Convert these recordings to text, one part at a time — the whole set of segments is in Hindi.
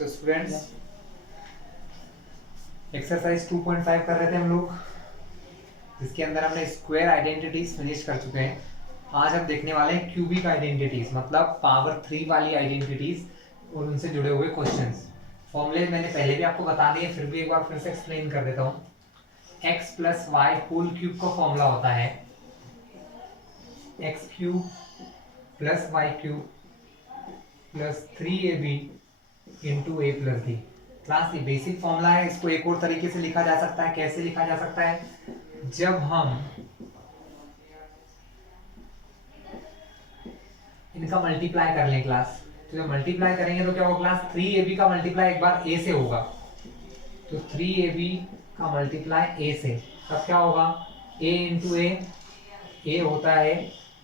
तो स्टूडेंट्स एक्सरसाइज 2.5 कर रहे थे हम लोग, जिसके अंदर हमने स्क्वायर आइडेंटिटीज फिनिश कर चुके हैं। आज हम देखने वाले हैं क्यूबिक आइडेंटिटीज, मतलब पावर 3 वाली आइडेंटिटीज और उनसे जुड़े हुए क्वेश्चंस। फॉर्मूले मैंने पहले भी आपको बता दिए, फिर भी एक बार फिर से एक्सप्लेन कर देता हूँ। x plus Y whole cube का फॉर्मूला होता है x cube plus y cube plus 3ab into a plus b. Class ये बेसिक फॉर्मूला है, इसको एक और तरीके से लिखा जा सकता है। कैसे लिखा जा सकता है? जब हम इनका मल्टीप्लाई कर लें क्लास, तो जब मल्टीप्लाई करेंगे तो क्या होगा क्लास? 3ab का मल्टीप्लाई एक बार a से होगा, तो 3ab का मल्टीप्लाई a से, तब क्या होगा? a इंटू ए होता है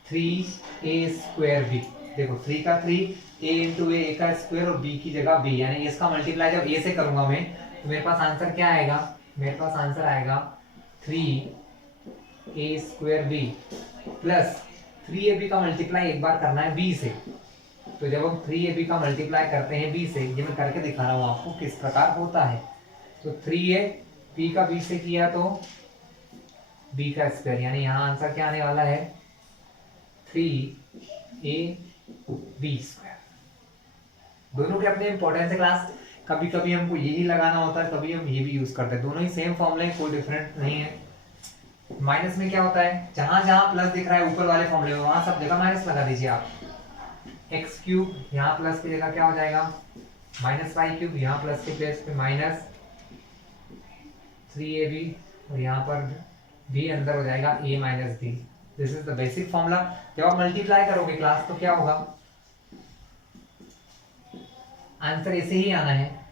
3a स्क्वायर b। देखो 3 का 3, a इंटू ए का स्क्वायर और b की जगह b, यानी इसका मल्टीप्लाई जब a से करूंगा मैं, तो मेरे पास आंसर क्या आएगा? मेरे पास आंसर आएगा 3a square b plus 3ab का मल्टीप्लाई एक बार करना है b से। तो जब हम 3ab का मल्टीप्लाई करते हैं b से, ये मैं करके दिखा रहा हूँ आपको किस प्रकार होता है। तो 3a b का b से किया तो b का स्क्वायर, यानी यहाँ आंसर क्या आने वाला है? 3ab square. दोनों के अपने इंपॉर्टेंस है क्लास। कभी कभी हमको यही लगाना होता है, कभी हम ये भी यूज करते हैं। दोनों ही सेम फॉर्मूले, कोई डिफरेंट नहीं है। माइनस में क्या होता है? जहां जहां प्लस दिख रहा है ऊपर वाले फॉर्मूले में, वहां सब जगह माइनस लगा दीजिए आप। एक्स क्यूब यहाँ प्लस की जगह क्या हो जाएगा? माइनस वाई क्यूब, यहाँ प्लस के प्लेस पे माइनस 3ab, और यहाँ पर b अंदर हो जाएगा a minus b। This is the basic formula. जब आप मल्टीप्लाई करोगे क्लास तो क्या होगा? आंसर ऐसे ही आना है,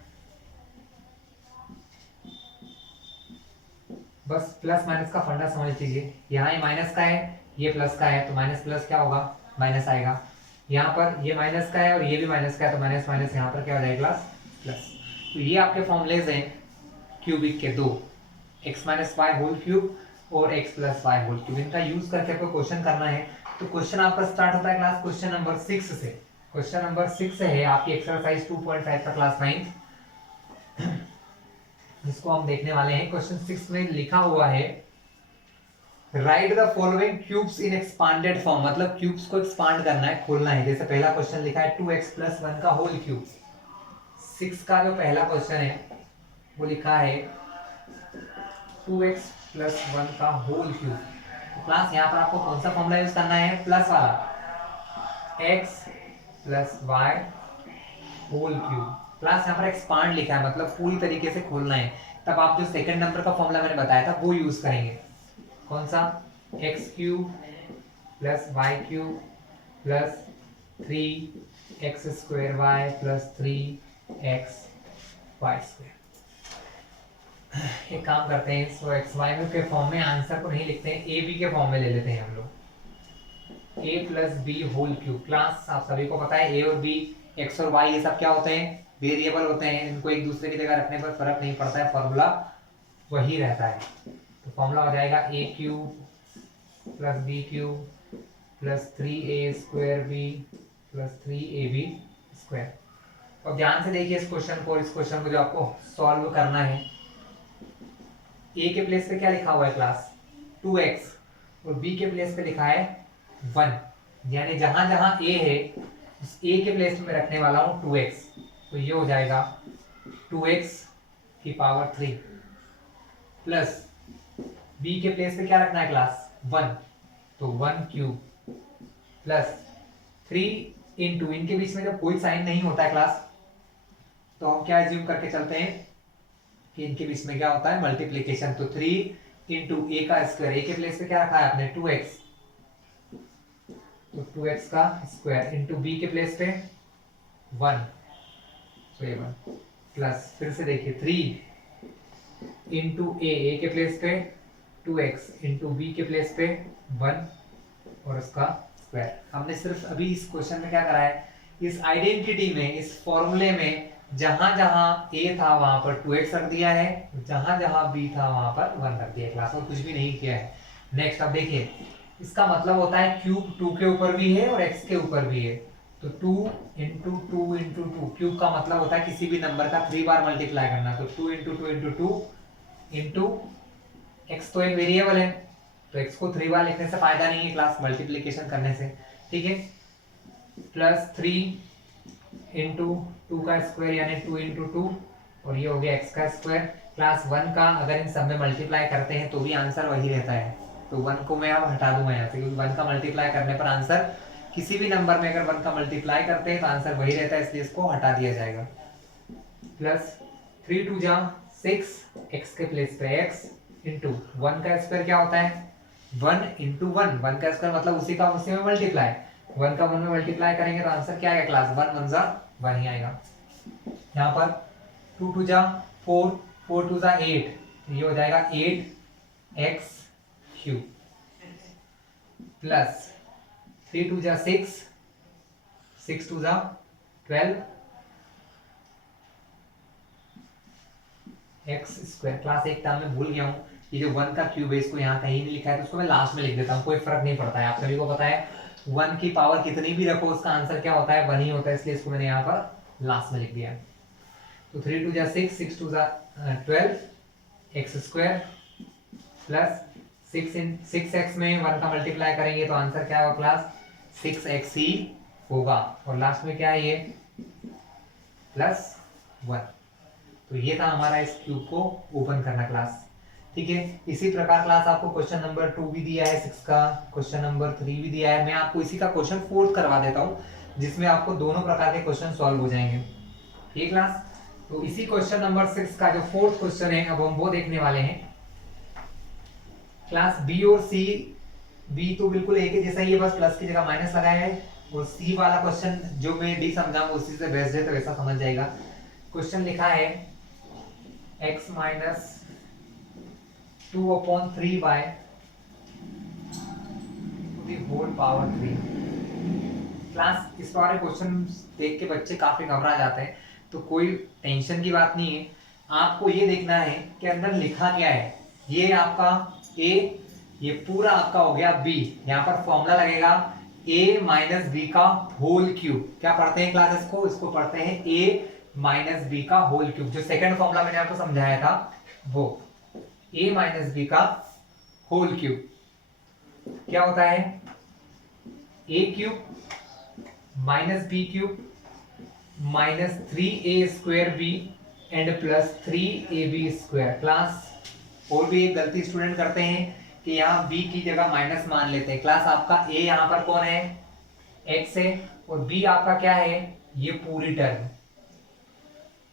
बस प्लस माइनस का फंडा समझ लीजिए। यहाँ ये माइनस का है, ये प्लस का है, तो माइनस प्लस क्या होगा? माइनस आएगा। यहाँ पर ये माइनस का है और ये भी माइनस का है, तो माइनस माइनस यहाँ पर क्या हो जाएगा क्लास? प्लस। तो ये आपके फॉर्मूलेज हैं क्यूबिक के दो, x minus Y whole cube और x plus Y whole cube. इनका यूज करके आपको क्वेश्चन करना है। तो क्वेश्चन आपका स्टार्ट होता है क्लास क्वेश्चन नंबर 6 से। क्वेश्चन नंबर 6 है आपकी एक्सरसाइज 2.5 का क्लास 9, जिसको हम देखने वाले हैं। क्वेश्चन 6 में लिखा हुआ है right the following cubes in expanded form, मतलब क्यूब्स को एक्सपांड करना है, खोलना है। जैसे पहला क्वेश्चन लिखा है 2x प्लस 1 का होल क्यूब। 6 का जो पहला क्वेश्चन है वो लिखा है 2x प्लस 1 का होल क्यूब। तो क्लास यहाँ पर आपको कौन सा फॉर्मूला यूज करना है? प्लस वाला, x plus Y whole cube. Class यहाँ पर एक्सपांड लिखा है, मतलब पूरी तरीके से खोलना है। तब आप जो सेकंड नंबर का फॉर्मूला मैंने बताया था वो यूज करेंगे। कौन सा? X cube plus y cube plus 3x square y plus 3x y square. एक काम करते हैं, इसको एक्स वाई के फॉर्म में आंसर को नहीं लिखते हैं, ए बी के फॉर्म में ले लेते हैं हम लोग। a plus b whole cube. Class आप सभी को पता है ए और बी, एक्स और वाई, ये सब क्या होते हैं? वेरिएबल होते हैं। इनको एक दूसरे की जगह रखने पर फर्क नहीं पड़ता है, फॉर्मूला वही रहता है। तो फॉर्मूला हो जाएगा a cube plus b cube plus 3a square b plus 3ab square. और ध्यान से देखिए इस क्वेश्चन को, इस क्वेश्चन को जो आपको सॉल्व करना है। a के प्लेस पे क्या लिखा हुआ है क्लास? 2x, और b के प्लेस पे लिखा है 1, यानी जहां जहां a है उस a के प्लेस में रखने वाला हूं 2x। तो ये हो जाएगा 2x की पावर 3 प्लस b के प्लेस पे क्या रखना है क्लास? 1, तो 1 क्यूब प्लस 3 इंटू, इनके बीच में जब कोई साइन नहीं होता है क्लास, तो हम क्या एज्यूम करके चलते हैं कि इनके बीच में क्या होता है? मल्टीप्लीकेशन। तो 3 इंटू ए का स्क्वायर, ए के प्लेस पे क्या रखा है आपने? 2x, तो 2x का स्क्वायर इंटू बी के प्लेस पे 1, तो ये 1 प्लस, फिर से देखिए 3 इंटू ए के प्लेस पे 2x इंटू बी के प्लेस पे 1 और उसका स्क्वायर। हमने सिर्फ अभी इस क्वेश्चन में क्या करा है? इस आइडेंटिटी में, इस फॉर्मूले में जहां जहां a था वहां पर 2x रख दिया है, जहां जहां b था वहां पर 1 रख दिया है क्लास, और कुछ भी नहीं किया है। नेक्स्ट अब देखिए, इसका मतलब होता है क्यूब 2 के ऊपर भी है और x के ऊपर भी है। तो 2 × 2 × 2 क्यूब का मतलब होता है किसी भी नंबर का 3 बार मल्टीप्लाई करना। तो 2 × 2 × 2 इंटू एक्स तो एक वेरिएबल है, तो एक्स को 3 बार लिखने से फायदा नहीं है क्लास, मल्टीप्लीकेशन करने से, ठीक है। प्लस 3 इंटू 2 का स्क्वायर यानी 2 × 2, और ये हो गया एक्स का स्क्वायर। क्लास 1 का अगर इन सब में मल्टीप्लाई करते हैं तो भी आंसर वही रहता है, तो 1 को मैं अब हटा दूंगा यहाँ से, क्योंकि 1 का मल्टीप्लाई करने पर आंसर किसी भी नंबर में अगर 1 का मल्टीप्लाई करते हैं तो आंसर वही रहता है, इसलिए इसको हटा दिया जाएगा। प्लस 3 × 2 = 6, एक्स के प्लेस पे एक्स इंटू 1 का स्क्वायर क्या होता है 1 × 1, 1 का स्क्वायर मतलब उसी का उसी में मल्टीप्लाई, 1 का 1 में मल्टीप्लाई करेंगे तो आंसर क्या आएगा क्लास 1 × 1 1 ही आएगा। यहाँ पर 2 × 2 = 4, 4 × 2 = 8, ये हो जाएगा 8x³ प्लस 3 × 2 = 6, 6 × 2 = 12 x²। क्लास एक टाइम में भूल गया हूँ, ये जो 1 का क्यूब है इसको यहाँ कहीं नहीं लिखा है, तो उसको मैं लास्ट में लिख देता हूँ, कोई फर्क नहीं पड़ता है, आप सभी को पता है 1 की पावर कितनी भी रखो उसका आंसर क्या होता है 1 ही होता है, इसलिए इसको मैंने यहाँ पर लास्ट में लिख दिया। तो 3 × 2 = 6, 6 × 2 = 12 x² प्लस 6x में 1 का मल्टीप्लाई करेंगे तो आंसर क्या होगा क्लास 6x ही होगा, और लास्ट में क्या है ये प्लस 1। तो ये था हमारा इस क्यूब को ओपन करना क्लास, ठीक है। इसी प्रकार क्लास आपको क्वेश्चन नंबर 2 भी दिया है 6 का, क्वेश्चन नंबर 3 भी दिया है, मैं आपको इसी का क्वेश्चन 4 करवा देता हूँ, जिसमें आपको दोनों प्रकार के क्वेश्चन सॉल्व हो जाएंगे, ठीक क्लास। तो इसी क्वेश्चन नंबर 6 का जो 4th क्वेश्चन है अब हम वो देखने वाले हैं। क्लास बी और सी, बी तो बिल्कुल एक ही जैसा ही है, बस प्लस की जगह माइनस लगाया है, और सी वाला क्वेश्चन जो मैं डी समझाऊंगा उसी से बेस्ड है, तो ऐसा समझ जाएगा। क्वेश्चन लिखा है x - 2/3y होल 3। क्लास इस वाले क्वेश्चन देख के बच्चे काफी घबरा जाते हैं, तो कोई टेंशन की बात नहीं है, आपको ये देखना है कि अंदर लिखा क्या है। ये आपका a, ये पूरा आपका हो गया b, यहाँ पर फॉर्मूला लगेगा a - b का होल क्यूब। क्या पढ़ते हैं क्लास इसको पढ़ते हैं a - b का होल क्यूब, जो सेकंड फॉर्मूला मैंने आपको समझाया था वो a - b का होल क्यूब क्या होता है a³ - b³ -3a² and plus 3ab²। Class और भी एक गलती स्टूडेंट करते हैं कि यहाँ b की जगह माइनस मान लेते हैं। क्लास आपका a यहाँ पर कौन है x है, और b आपका क्या है ये पूरी टर्म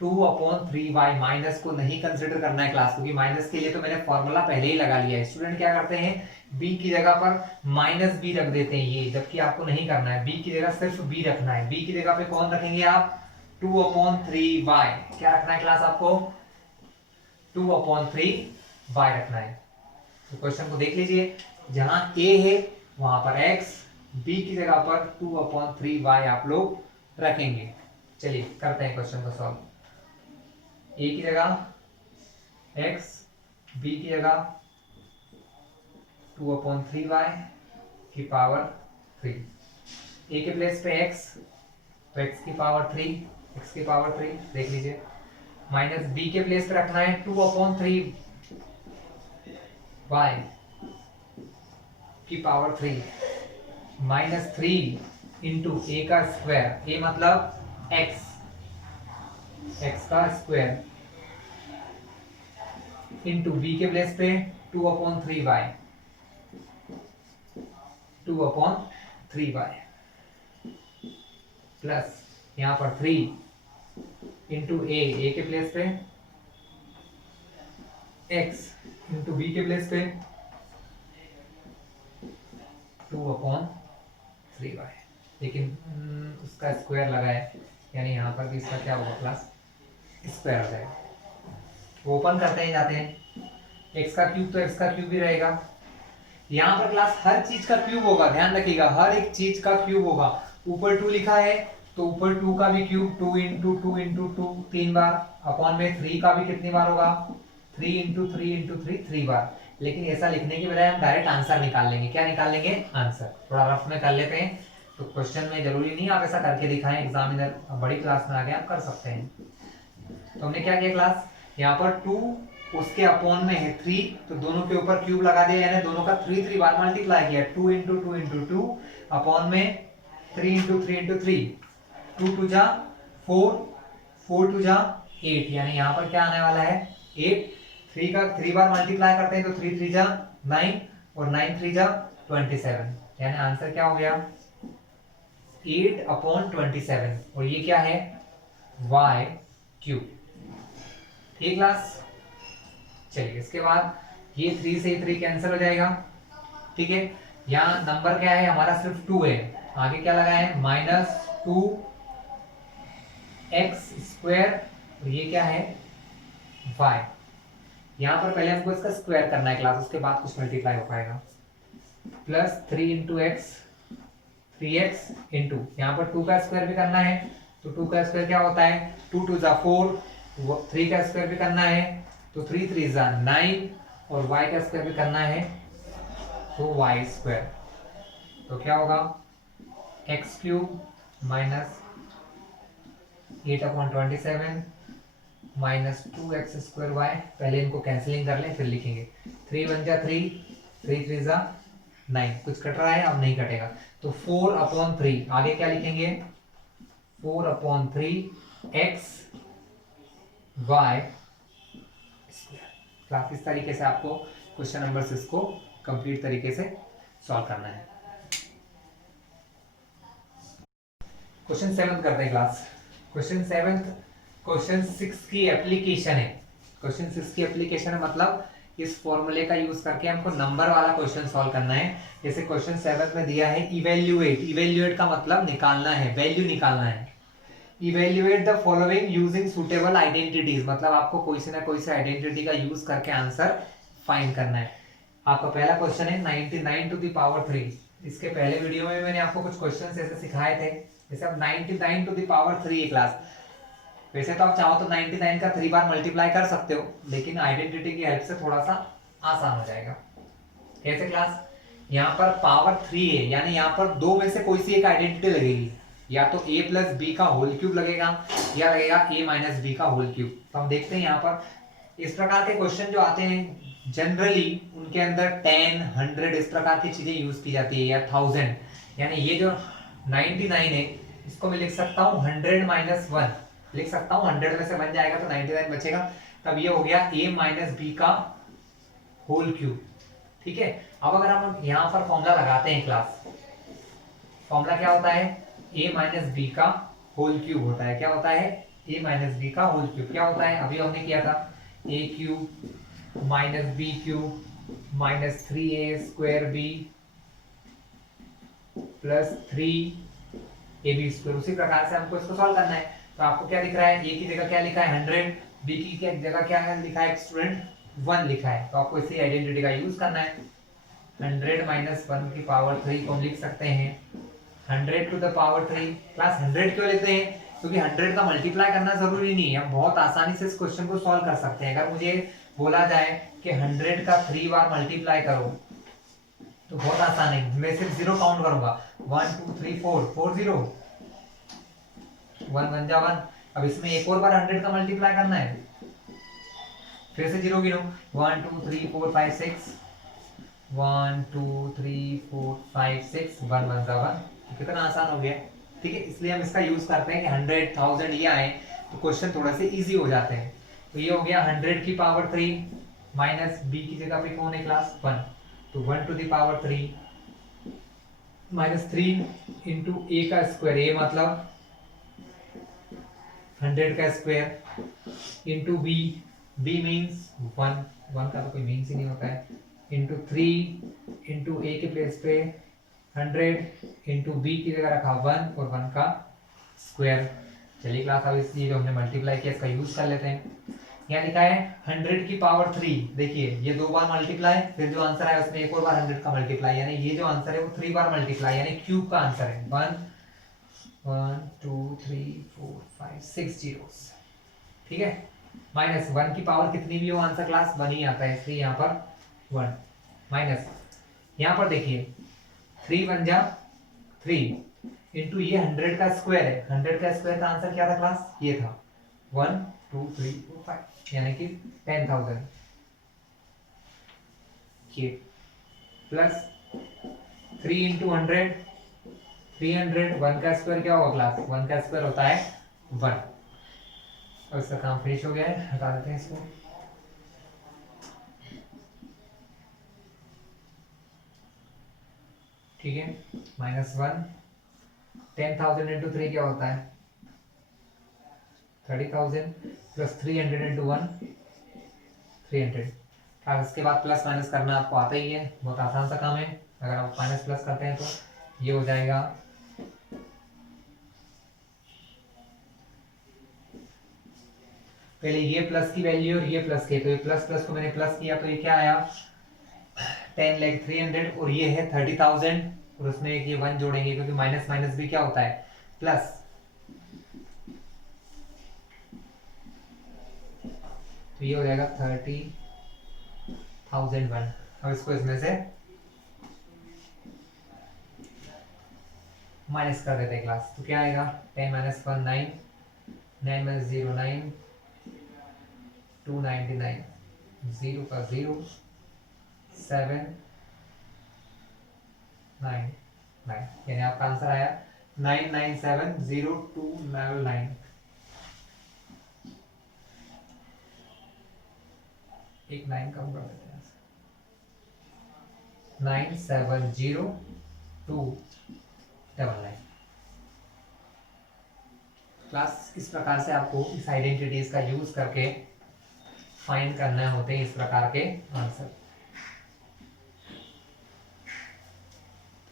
2/3y, माइनस को नहीं कंसिडर करना है क्लास, क्योंकि माइनस के लिए तो मैंने फॉर्मूला पहले ही लगा लिया है। स्टूडेंट क्या करते हैं b की जगह पर -b रख देते हैं ये, जबकि आपको नहीं करना है, b की जगह सिर्फ b रखना है। b की जगह पे कौन रखेंगे आप 2/3y, क्या रखना है क्लास आपको 2/3y रखना है। तो क्वेश्चन को देख लीजिए, जहां a है वहां पर x, b की जगह पर 2/3y आप लोग रखेंगे। चलिए करते हैं क्वेश्चन को सॉल्व। a की जगह x, b की जगह 2/3y की पावर 3, a के प्लेस पे x, तो x की पावर 3, x की पावर 3 देख लीजिए, माइनस b के प्लेस पे रखना है 2/3y की पावर 3 -3 इंटू a का स्क्वायर, a मतलब x, x का स्क्वायर इंटू b के प्लेस पे 2/3y, 2/3y प्लस यहाँ पर 3 इंटू a के प्लेस पे x इंटू b के प्लेस पे 2/3y, लेकिन उसका स्क्वायर लगा है, यानी यहाँ पर भी इसका क्या होगा क्लास स्क्वायर हो जाएगा। ओपन करते ही जाते हैं, x का क्यूब तो x का क्यूब ही रहेगा, यहाँ पर क्लास हर चीज का क्यूब होगा, ध्यान रखिएगा हर एक चीज का क्यूब होगा। ऊपर 2 लिखा है तो ऊपर 2 का भी क्यूब 2 × 2 × 2 3 बार, अपॉन में 3 का भी कितनी बार होगा 3 × 3 × 3 3 बार। लेकिन ऐसा लिखने के बजाय हम डायरेक्ट आंसर निकाल लेंगे। क्या निकाल लेंगे आंसर, थोड़ा रफ में कर लेते हैं। तो क्वेश्चन में जरूरी नहीं आप ऐसा करके दिखाएं, एग्जामिनर बड़ी क्लास में आ गए आप कर सकते हैं। तो हमने क्या किया क्लास, यहाँ पर 2 उसके अपॉन में है 3, तो दोनों के ऊपर क्यूब लगा दिया, यानी दोनों का 3 बार मल्टीप्लाई किया, 2 इंटू 2 इंटू 2 अपॉन में 3 इंटू 3 इंटू 3, 2 टू जा 4, 4 टू जा 8, यानी यहाँ पर क्या आने वाला है 8। 3 का 3 बार मल्टीप्लाई करते हैं तो 3 3 जा 9 और 9 3 जा 27, यानी आंसर क्या हो गया 8/27, और ये क्या है y क्यूब। ठीक क्लास, चलिए इसके बाद ये 3 से 3 कैंसिल हो जाएगा। ठीक है, यहाँ नंबर क्या है हमारा सिर्फ 2 है, आगे क्या लगा है -2x², और ये क्या है y। यहाँ पर पहले हमको इसका स्क्वायर करना है क्लास, उसके बाद कुछ मल्टीप्लाई हो पाएगा। +3 इंटू एक्स, 3x इंटू यहाँ पर 2 का स्क्वायर भी करना है, तो 2 का स्क्वायर क्या होता है 2 2 जा 4, 3 का स्क्वायर भी करना है तो 3 3 जा 9, और y का स्क्वायर भी करना है तो y²। तो क्या होगा x³ -8/27 -2x²y। पहले इनको कैंसिलिंग कर लें फिर लिखेंगे, 3 1 जा 3, 3 3 जा 9, कुछ कट रहा है अब नहीं कटेगा, तो 4/3 आगे क्या लिखेंगे 4/3 y²। क्लास इस तरीके से आपको क्वेश्चन नंबर 6 को कंप्लीट तरीके से सॉल्व करना है। क्वेश्चन 7 करते हैं क्लास। क्वेश्चन 6 की एप्लीकेशन है। क्वेश्चन 6 की एप्लीकेशन है मतलब इस फॉर्मूले का यूज करके हमको नंबर वाला क्वेश्चन सॉल्व करना है। जैसे क्वेश्चन 7 में दिया है इवेल्युएट का मतलब निकालना है, वैल्यू निकालना है। Evaluate the following using suitable identities, मतलब आपको कोई से ना कोई से आइडेंटिटी का यूज करके आंसर फाइंड करना है। आपका पहला क्वेश्चन है 99⁻3। इसके पहले वीडियो में मैंने आपको कुछ क्वेश्चंस ऐसे सिखाए थे, जैसे अब 99⁻3 क्लास। वैसे तो आप चाहो तो 99 का 3 बार मल्टीप्लाई कर सकते हो, लेकिन आइडेंटिटी की हेल्प से थोड़ा सा आसान हो जाएगा। कैसे क्लास, यहाँ पर पावर 3 है, यानी यहाँ पर दो में से कोई सी एक आइडेंटिटी लगेगी, या तो a + b का होल क्यूब लगेगा या लगेगा a - b का होल क्यूब। तो हम देखते हैं यहाँ पर इस प्रकार के क्वेश्चन जो आते हैं जनरली उनके अंदर 10 100 इस प्रकार की चीजें यूज की जाती है, या 1000। यानी ये जो 99 है इसको मैं लिख सकता हूँ 100 - 1 लिख सकता हूँ, 100 में से बन जाएगा तो 99 बचेगा, तब ये हो गया a - b का होल क्यूब। ठीक है, अब अगर हम यहाँ पर फॉर्मूला लगाते हैं क्लास, फॉर्मूला क्या होता है a - b का होल क्यूब होता है। क्या होता है a - b का होल क्यूब क्या होता है, अभी हमने किया था a³ - b³ -3a² + 3ab²। उसी प्रकार से हमको इसको सॉल्व करना है। तो आपको क्या दिख रहा है, a की जगह क्या लिखा है 100, b की जगह क्या है लिखा है स्टूडेंट 1 लिखा है, तो आपको इसी आइडेंटिटी का यूज करना है। 100 - 1 की पावर 3 को हम लिख सकते हैं 100 टू द पावर 3। क्लास 100 क्यों लेते हैं, क्योंकि 100 का मल्टीप्लाई करना जरूरी नहीं है, हम बहुत आसानी से इस क्वेश्चन को सॉल्व कर सकते हैं। अगर मुझे बोला जाए कि 100 का 3 बार मल्टीप्लाई करो तो बहुत आसान है, मैं सिर्फ 0 काउंट करूंगा 1 2 3 4 4 0 1 1 जा 1। अब इसमें एक और बार 100 का मल्टीप्लाई करना है, फिर से 0 गिनो 1 2 3 4 5 6 1 2 3 4 5 6 1 1 जा 1। कितना आसान हो गया। ठीक है, इसलिए हम इसका यूज करते हैं कि 100 1000 ये आए तो क्वेश्चन थोड़े से इजी हो जाते हैं। तो ये हो गया 100 की पावर 3 माइनस b की जगह पे कौन है क्लास 1, तो 1 to the power 3 -3 into a का स्क्वायर, a मतलब 100 का square into b, b means 1, 1 का तो कोई मीन्स ही नहीं होता है, इंटू 3 इंटू a के प्लेस पे 100 इंटू b की जगह रखा 1 और 1 का स्क्वायर। चलिए क्लास अब इस जो हमने मल्टीप्लाई किया इसका यूज कर लेते हैं। यहाँ लिखा है 100 की पावर 3, देखिए ये 2 बार मल्टीप्लाई, फिर जो आंसर है उसमें एक और बार 100 का मल्टीप्लाई, यानी ये जो आंसर है वो 3 बार मल्टीप्लाई, यानी क्यूब का आंसर है 1 1 2 3 4 5 6 zeros। ठीक है, -1 की पावर कितनी भी हो आंसर क्लास 1 ही आता है, इसलिए यहाँ पर 1 माइनस, यहाँ पर देखिए 3 1 जा 3 इंटू ये 100 का स्क्वायर है, 100 का स्क्वायर का आंसर क्या था क्लास, ये था 1 2 3 4 5 यानी कि 10,000 ये प्लस 3 इंटू 100 300 1 का स्क्वायर क्या होगा क्लास, 1 का स्क्वायर होता है 1। और इसका काम फिनिश हो गया है, हटा देते हैं इसको। ठीक है, -1 10,000 इंटू 3 क्या होता है 30,000 प्लस 300 इंटू 1 300। अब इसके बाद प्लस माइनस करना आपको आता ही है, बहुत आसान सा काम है। अगर आप माइनस प्लस करते हैं तो ये हो जाएगा पहले ये प्लस की वैल्यू और ये प्लस की, तो ये प्लस प्लस को मैंने प्लस किया तो ये क्या आया 10,300 और ये है 30,000 और उसमें एक ये 1 जोड़ेंगे क्योंकि माइनस माइनस भी क्या होता है प्लस। तो ये हो जाएगा 30,001। अब इसको इसमें से माइनस कर देते हैं क्लास, तो क्या आएगा 10 - 1 9 9 - 0 9 299 0 का 0 7 9 9 यानी आपका आंसर आया 9970299। एक 9 कम कर देते हैं 970,299। क्लास इस प्रकार से आपको इस आइडेंटिटीज का यूज करके फाइंड करना होते हैं इस प्रकार के आंसर।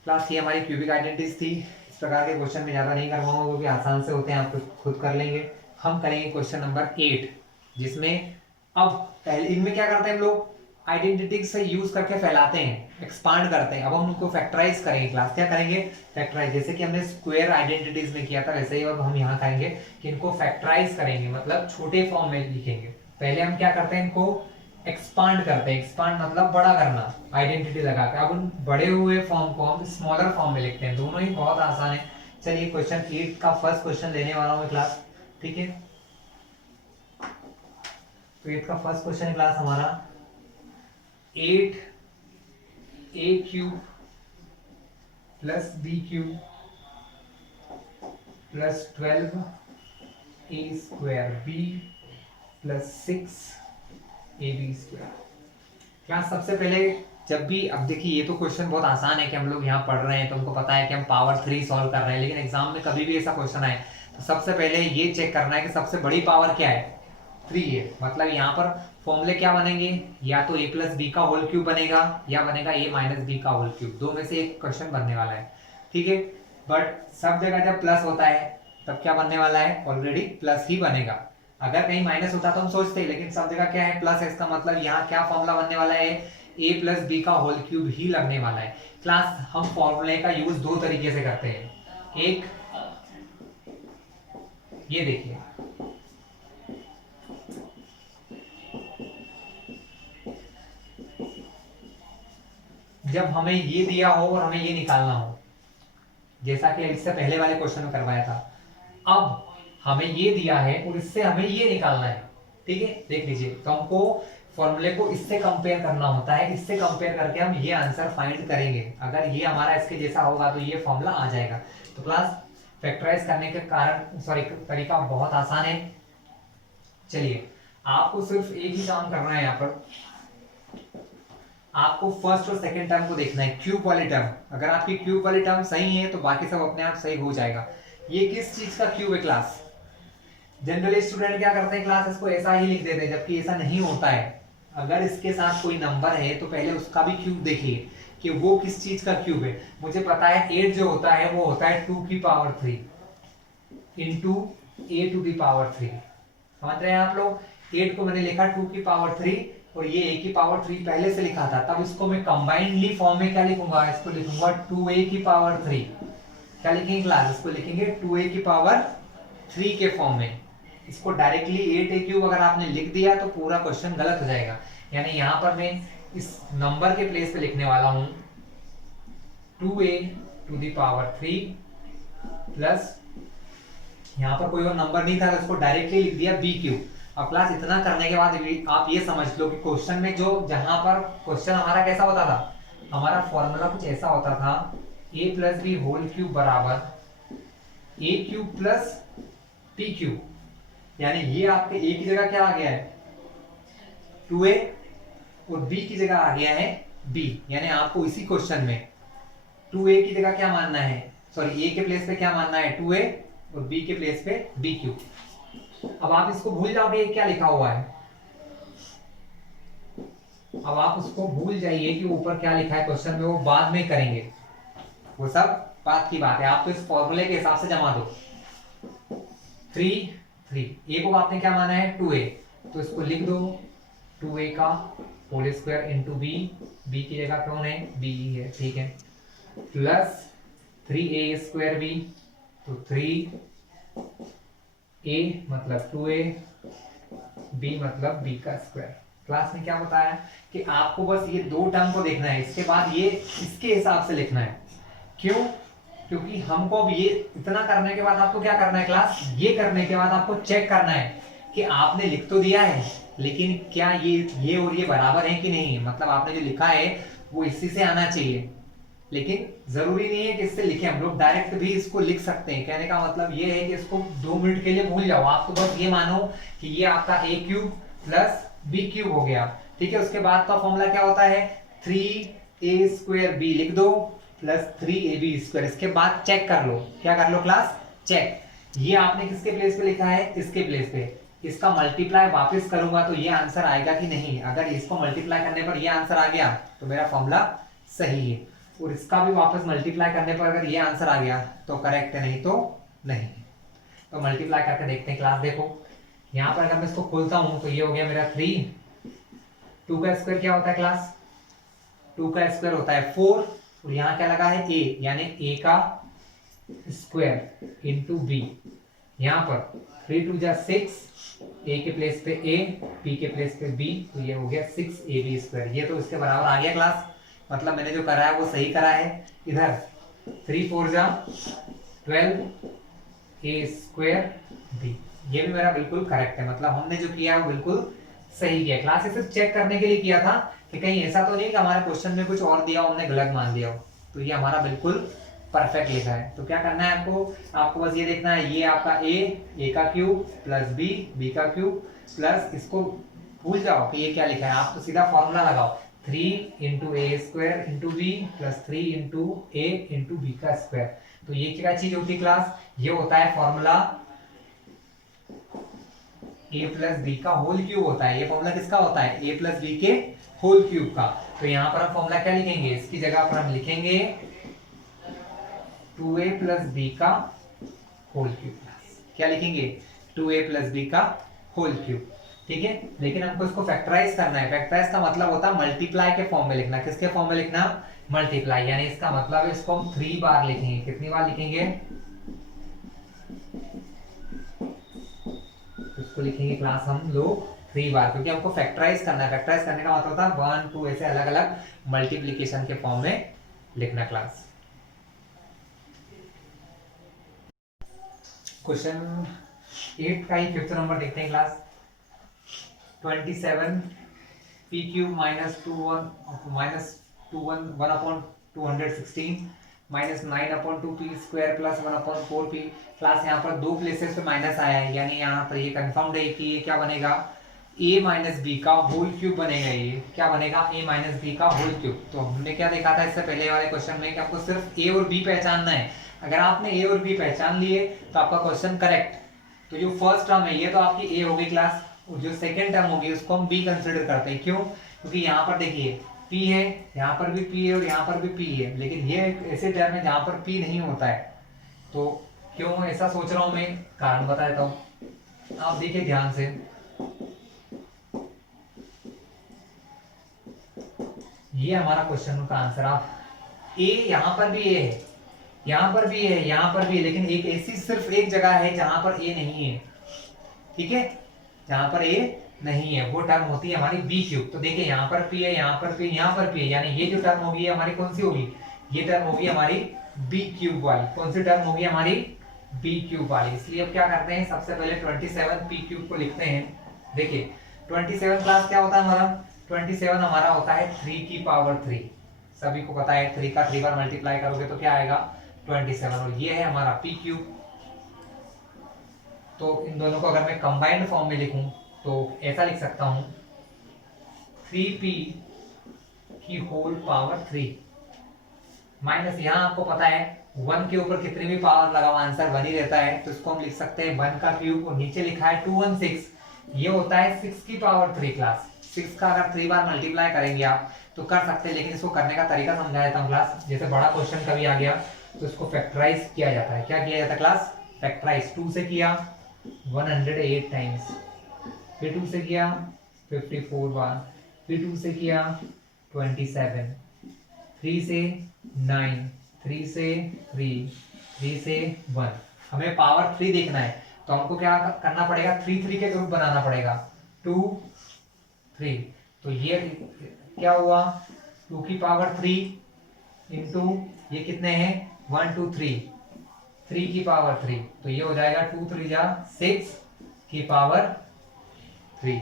क्लास ये हमारी क्यूबिक आइडेंटिटीज थी। इस प्रकार के क्वेश्चन में ज़्यादा नहीं करवाऊंगा क्योंकि आसान से होते हैं, आप खुद कर लेंगे। हम करेंगे क्वेश्चन नंबर 8 जिसमें अब पहले इनमें क्या करते हैं हम लोग आइडेंटिटीज से यूज करके फैलाते हैं, एक्सपांड करते हैं। अब हम उनको फैक्टराइज करेंगे। क्लास क्या करेंगे फैक्टराइज, जैसे कि हमने स्क्वायर आइडेंटिटीज में किया था वैसे ही अब हम यहाँ करेंगे कि इनको फैक्टराइज करेंगे, मतलब छोटे फॉर्म में लिखेंगे। पहले हम क्या करते हैं इनको एक्सपांड करते हैं, एक्सपांड मतलब बड़ा करना आइडेंटिटी लगा के। अब उन बड़े हुए फॉर्म को हम स्मॉलर फॉर्म में लिखते हैं, दोनों ही बहुत आसान है। चलिए क्वेश्चन 8 का फर्स्ट क्वेश्चन लेने वाला हूँ क्लास, ठीक है। तो 8 का फर्स्ट क्वेश्चन क्लास हमारा 8a³ plus b³ plus 12a² plus 6ab²। Class सबसे पहले जब भी, अब देखिए ये तो क्वेश्चन बहुत आसान है कि हम लोग यहाँ पढ़ रहे हैं तो हमको पता है कि हम पावर 3 सॉल्व कर रहे हैं, लेकिन एग्जाम में कभी भी ऐसा क्वेश्चन आए तो सबसे पहले ये चेक करना है कि सबसे बड़ी पावर क्या है 3 है। मतलब यहाँ पर फॉर्मूले क्या बनेंगे, या तो a + b का होल क्यूब बनेगा या बनेगा a - b का होल क्यूब, दो में से एक क्वेश्चन बनने वाला है, ठीक है। बट सब जगह जब प्लस होता है तब क्या बनने वाला है, ऑलरेडी प्लस ही बनेगा। अगर कहीं माइनस होता तो हम सोचते हैं, लेकिन सब जगह क्या है प्लस है, इसका मतलब यहाँ क्या फॉर्मूला बनने वाला है a + b का होल क्यूब ही लगने वाला है। क्लास हम फॉर्मूले का यूज दो तरीके से करते हैं, एक ये देखिए जब हमें ये दिया हो और हमें ये निकालना हो, जैसा कि इससे पहले वाले क्वेश्चन में करवाया था। अब हमें ये दिया है और इससे हमें ये निकालना है, ठीक है। देख लीजिए तो हमको फॉर्मूले को इससे कंपेयर करना होता है, इससे कंपेयर करके हम ये आंसर फाइंड करेंगे। अगर ये हमारा इसके जैसा होगा तो ये फॉर्मूला आ जाएगा। तो क्लास फैक्टराइज करने के कारण तरीका बहुत आसान है। चलिए आपको सिर्फ एक ही काम करना है, यहाँ पर आपको फर्स्ट और सेकंड टर्म को देखना है, क्यूब वाली टर्म। अगर आपकी क्यूब वाली टर्म सही है तो बाकी सब अपने आप सही हो जाएगा। ये किस चीज का क्यूब है क्लास, जनरली स्टूडेंट क्या करते हैं क्लास इसको ऐसा ही लिख देते हैं, जबकि ऐसा नहीं होता है। अगर इसके साथ कोई नंबर है तो पहले उसका भी क्यूब देखिए कि वो किस चीज का क्यूब है। मुझे पता है 8 जो होता है वो होता है 2 की पावर 3 इंटू a⁴। समझ रहे हैं आप लोग, 8 को मैंने लिखा 2 की पावर 3 और ये a की पावर 3 पहले से लिखा था, तब इसको मैं कंबाइंडली फॉर्म में क्या लिखूंगा, इसको लिखूंगा 2a की पावर 3। क्या लिखेंगे क्लास, इसको लिखेंगे 2a की पावर 3 के फॉर्म में। इसको डायरेक्टली 8a³ अगर आपने लिख दिया तो पूरा क्वेश्चन गलत हो जाएगा। यानी यहाँ पर मैं इस नंबर के प्लेस पे लिखने वाला हूं 2a⁴ प्लस यहाँ पर कोई और नंबर नहीं था तो इसको डायरेक्टली लिख दिया बी क्यूब। अब क्लास इतना करने के बाद आप ये समझ लो कि क्वेश्चन में जो जहां पर क्वेश्चन हमारा कैसा होता था, हमारा फॉर्मूला कुछ ऐसा होता था a plus b whole cube बराबर a cube plus t cube, यानी ये आपके a की जगह क्या आ गया है 2a और b की जगह आ गया है b, यानी आपको इसी क्वेश्चन में 2a की जगह क्या मानना है, सॉरी a के प्लेस पे क्या मानना है 2a और b के प्लेस पे b क्यूब। अब आप इसको भूल जाओगे क्या लिखा हुआ है, अब आप उसको भूल जाइए कि ऊपर क्या लिखा है क्वेश्चन में, वो बाद में करेंगे, वो सब बात की बात है। आप तो इस फॉर्मूले के हिसाब से जमा दो 3 3 a को आपने क्या माना है 2a, तो इसको लिख दो 2a का whole square into b, b की जगह कौन है b है, ठीक है, प्लस 3a स्क्वायर b, तो 3a मतलब 2a, b मतलब b का स्क्वायर। क्लास में क्या बताया कि आपको बस ये दो टर्म को देखना है, इसके बाद ये इसके हिसाब से लिखना है। क्यों? क्योंकि हमको अब ये इतना करने के बाद आपको क्या करना है क्लास, ये करने के बाद आपको चेक करना है कि आपने लिख तो दिया है लेकिन क्या ये और ये बराबर है कि नहीं, मतलब आपने जो लिखा है वो इसी से आना चाहिए, लेकिन जरूरी नहीं है कि इससे लिखे, हम लोग डायरेक्ट भी इसको लिख सकते हैं। कहने का मतलब ये है कि इसको 2 मिनट के लिए भूल जाओ, आपको बस ये मानो कि ये आपका a cube plus b cube हो गया, ठीक है। उसके बाद का फॉर्मूला क्या होता है 3a स्क्वायर b लिख दो प्लस 3ab स्क्वायर। इसके बाद चेक कर लो, क्या कर लो क्लास, चेक। ये आपने किसके प्लेस पे लिखा है, इसके प्लेस पे, इसका मल्टीप्लाई वापस करूंगा तो ये आंसर आएगा कि नहीं, अगर इसको मल्टीप्लाई करने पर ये आंसर आ गया तो मेरा फॉर्मूला सही है, और इसका भी वापस मल्टीप्लाई करने पर अगर ये आंसर आ गया तो करेक्ट है, नहीं तो नहीं। तो मल्टीप्लाई करके देखते हैं क्लास। देखो यहाँ पर अगर मैं इसको खोलता हूं तो ये हो गया मेरा 3, 2 का स्क्वायर क्या होता है क्लास, 2 का स्क्वायर होता है 4, और यहाँ क्या लगा है a, यानी a का स्क्वायर इंटू b, यहाँ पर 3 2 जा 6, a के प्लेस पे a, b के प्लेस पे b, तो ये हो गया 6ab स्क्वायर। ये तो इसके बराबर आ गया क्लास, मतलब मैंने जो करा है वो सही करा है। इधर 3 4 जा 12 a स्क्वायर b, ये भी मेरा बिल्कुल करेक्ट है, मतलब हमने जो किया है वो बिल्कुल सही किया। क्लास सिर्फ चेक करने के लिए किया था कि कहीं ऐसा तो नहीं कि हमारे क्वेश्चन में कुछ और दिया हमने गलत मान दिया हो, तो ये हमारा बिल्कुल परफेक्ट लिखा है। तो क्या करना है आपको बस ये देखना है, ये आपका a का क्यूब प्लस b का क्यूब प्लस, इसको भूल जाओ कि ये क्या लिखा है, आप तो सीधा फॉर्मूला लगाओ 3 into a square into b plus 3 into a into b का स्क्वायर। तो ये क्या चीज होती है क्लास, ये होता है फॉर्मूला a प्लस बी का होल क्यूब होता है। ये फॉर्मूला किसका होता है, a प्लस बी के होल क्यूब का। तो यहाँ पर हम फॉर्मूला क्या लिखेंगे, इसकी जगह पर हम लिखेंगे 2a प्लस बी का होल क्यूब। क्या लिखेंगे 2a प्लस बी का होल क्यूब, ठीक है। लेकिन हमको इसको फैक्टराइज करना है, फैक्टराइज का मतलब होता है मल्टीप्लाई के फॉर्म में लिखना। किसके फॉर्म में लिखना, मल्टीप्लाई, यानी इसका मतलब है इसको हम 3 बार लिखेंगे। कितनी बार लिखेंगे, इसको लिखेंगे क्लास हम लोग 3 बार, क्योंकि हमको फैक्टराइज करना है। फैक्टराइज करने का मतलब होता है 1 2 ऐसे अलग अलग मल्टीप्लीकेशन के फॉर्म में लिखना। क्लास क्वेश्चन 8 का ही 5th नंबर देखते हैं class. 27 p cube minus 1 upon 216 minus 9 upon 2 P square plus 1 upon 4 P. Class यहाँ पर 2 प्लेसेस पे माइनस आया है, यानी यहाँ पर ये कंफर्म्ड है कि ये क्या बनेगा, a माइनस बी का होल क्यूब बनेगा। ये क्या बनेगा, a माइनस बी का होल क्यूब। तो हमने क्या देखा था इससे पहले वाले क्वेश्चन में कि आपको सिर्फ a और b पहचानना है। अगर आपने a और b पहचान लिए तो आपका क्वेश्चन करेक्ट। तो जो फर्स्ट टर्म है ये तो आपकी a होगी क्लास, और जो सेकेंड टर्म होगी उसको हम b कंसिडर करते हैं। क्यों, क्योंकि यहाँ पर देखिए p है, यहाँ पर भी p है और यहाँ पर भी p है, लेकिन ये ऐसे टर्म है जहाँ पर p नहीं होता है। तो क्यों ऐसा सोच रहा हूँ मैं, कारण बता देता हूँ। आप देखिए ध्यान से, ये हमारा क्वेश्चन का आंसर। आप a यहाँ पर भी a है, यहाँ पर भी है, यहाँ पर भी है, लेकिन एक ऐसी सिर्फ एक जगह है जहां पर a नहीं है, ठीक है, जहां पर a नहीं है, वो टर्म होती है हमारी b क्यूब। तो देखिए यहाँ पर p है, यहाँ पर p, यहाँ पर p है, यानी ये जो टर्म होगी हमारी कौन सी होगी, ये टर्म होगी हमारी b क्यूब वाली। कौन सी टर्म होगी हमारी बी क्यूब वाली, इसलिए अब क्या करते हैं सबसे पहले 27 पी क्यूब को लिखते हैं। देखिए 27 क्लास क्या होता है हमारा, 27 हमारा होता है 3 की पावर 3, सभी को पता है 3 का 3 बार मल्टीप्लाई करोगे तो क्या आएगा 27, और ये है हमारा पी क्यूब। तो इन दोनों को अगर मैं कंबाइंड फॉर्म में लिखूं तो ऐसा लिख सकता हूं 3p की होल पावर 3 माइनस, यहाँ आपको पता है 1 के ऊपर कितनी भी पावर लगाओ आंसर 1 ही रहता है, तो इसको हम लिख सकते हैं 1 का क्यूब, और नीचे लिखा है 216, ये होता है 6 की पावर 3 क्लास। 6 का अगर 3 बार मल्टीप्लाई करेंगे आप तो कर सकते हैं, लेकिन इसको करने का तरीका समझा देता हूँ क्लास। जैसे बड़ा क्वेश्चन कभी आ गया तो इसको फैक्टराइज किया जाता है। क्या किया जाता है क्लास, फैक्टराइज। 2 से किया 108 टाइम्स, फिर 2 से किया 54 बार, फिर 2 से किया 27, 3 से 9, 3 से 3, 3 से 1। हमें पावर 3 देखना है तो हमको क्या करना पड़ेगा, 3 3 के ग्रुप बनाना पड़ेगा, 2 3। तो ये क्या हुआ 2 की पावर 3 इंटू ये कितने हैं 1 2 3, 3 की पावर 3, तो ये हो जाएगा 2 3 जा 6 की पावर 3।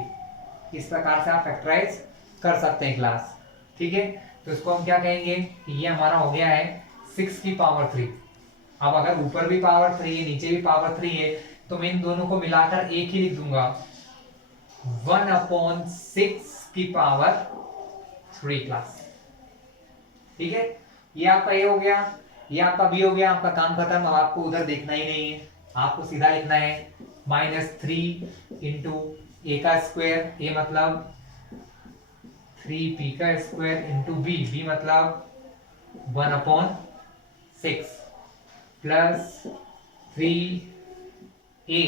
इस प्रकार से आप फैक्टराइज कर सकते हैं क्लास, ठीक है। तो इसको हम क्या कहेंगे कि ये हमारा हो गया है 6 की पावर 3। अब अगर ऊपर भी पावर 3 है नीचे भी पावर 3 है तो मैं इन दोनों को मिलाकर एक ही लिख दूंगा 1/6 की पावर 3 क्लास, ठीक है। ये आपका ए हो गया, ये आपका बी हो गया, आपका काम खत्म। अब आपको उधर देखना ही नहीं है, आपको सीधा लिखना है -3 इंटू ए का स्क्वायर, ए मतलब 3p का स्क्वायर इंटू बी मतलब 1/6 plus 3a,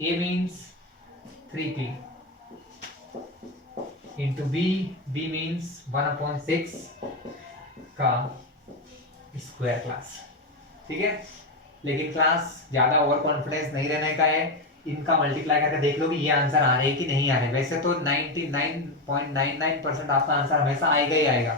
a means 3p into b means 1/6 का स्क्वायर क्लास, ठीक है। लेकिन क्लास ज्यादा ओवर कॉन्फिडेंस नहीं रहने का है, इनका मल्टीप्लाई करके देख लो कि ये आंसर आ रहे हैं कि नहीं आ रहे। वैसे तो 99.99% आपका आंसर हमेशा आएगा ही आएगा,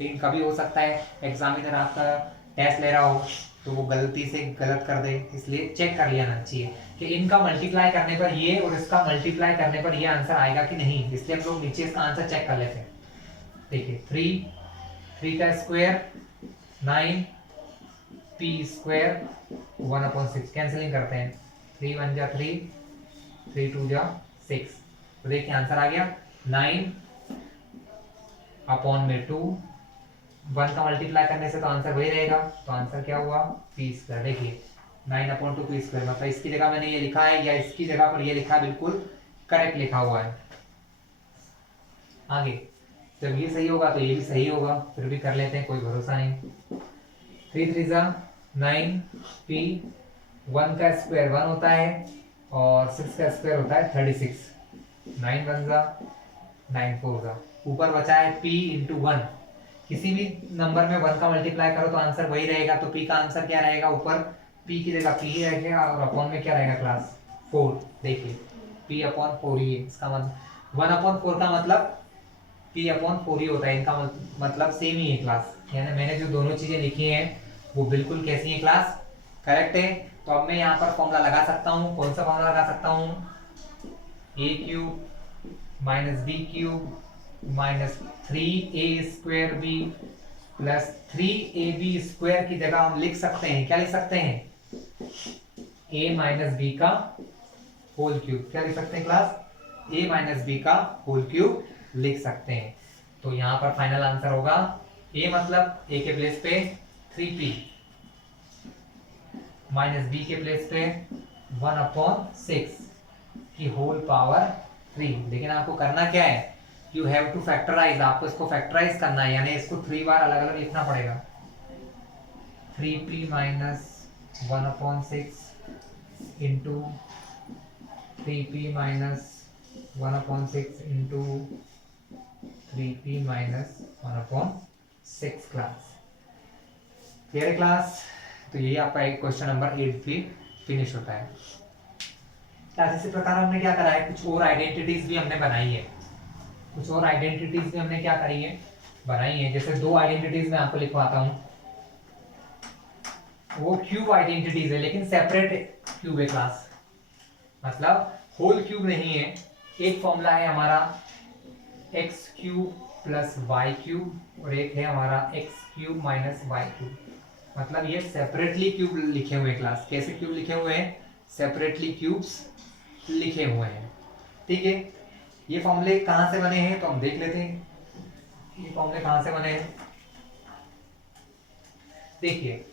लेकिन कभी हो सकता है एग्जामिनर आपका टेस्ट ले रहा हो तो वो गलती से गलत कर दे, इसलिए चेक कर लेना चाहिए कि इनका मल्टीप्लाई करने पर ये और इसका मल्टीप्लाई करने पर ये आंसर आएगा कि नहीं। इसलिए हम लोग नीचे इसका आंसर चेक कर लेते हैं। देखिए 3 का स्क्वायर 9p स्क्वायर 1/6, कैंसिलिंग करते हैं, 3 1 जा 3, 3 2 जा 6, तो देखिए आंसर आ गया 9/2। 1 का मल्टीप्लाई करने से तो आंसर वही रहेगा, तो आंसर क्या हुआ p स्क्वायर। देखिए 9/2p स्क्वायर, मतलब इसकी जगह मैंने ये लिखा है या इसकी जगह पर ये लिखा है, बिल्कुल करेक्ट लिखा हुआ है। आगे जब ये सही होगा तो ये भी सही होगा, फिर भी कर लेते हैं, कोई भरोसा नहीं। 3 3 जा 9p, 1 का स्क्वायर 1 होता है और 6 का स्क्वायर होता है 36, 9 1 जा 9 4 जा, ऊपर बचा है p इंटू 1। किसी भी नंबर में 1 का मल्टीप्लाई करो तो आंसर वही रहेगा, तो p का आंसर क्या रहेगा, ऊपर p की जगह p ही रहेगा और अपॉन में क्या रहेगा क्लास 4। देखिए p/4 ही है, इसका मतलब 1/4 का मतलब p/4 ही होता है, इनका मतलब सेम ही है क्लास। यानी मैंने जो दोनों चीजें लिखी हैं वो बिल्कुल कैसी है क्लास, करेक्ट है। तो अब मैं यहाँ पर फॉर्मूला लगा सकता हूँ, कौन सा फॉर्मूला लगा सकता हूँ, a³ - b³ minus 3a² b plus 3ab² की जगह हम लिख सकते हैं, क्या लिख सकते हैं, a - b का होल क्यूब। क्या लिख सकते हैं क्लास, a - b का होल क्यूब लिख सकते हैं। तो यहाँ पर फाइनल आंसर होगा a मतलब a के प्लेस पे 3p माइनस b के प्लेस पे 1/6 की होल पावर 3। लेकिन आपको करना क्या है, यू हैव टू फैक्टराइज, आपको इसको फैक्टराइज करना है, यानी इसको 3 बार अलग अलग लिखना पड़ेगा। 3p minus 1/6 into 3p minus 1/6 into 3p minus 1/6 class. Clear है क्लास। तो यही आपका एक क्वेश्चन नंबर 8 भी फिनिश होता है। क्लास इसी प्रकार हमने क्या करा है, कुछ और आइडेंटिटीज भी हमने बनाई है, कुछ और आइडेंटिटीज भी हमने क्या करी है, बनाई है। जैसे 2 आइडेंटिटीज मैं आपको लिखवाता हूं। वो क्यूब आइडेंटिटीज है लेकिन सेपरेट क्यूब है क्लास, मतलब होल क्यूब नहीं है। एक फॉर्मूला है हमारा x cube plus y cube और एक है हमारा x cube minus y cube, मतलब ये सेपरेटली क्यूब लिखे हुए क्लास। कैसे क्यूब लिखे हुए हैं? सेपरेटली क्यूब्स लिखे हुए हैं, ठीक है। ये फॉर्मूले कहाँ से बने हैं तो हम देख लेते हैं, ये फॉर्मूले कहाँ से बने हैं। देखिए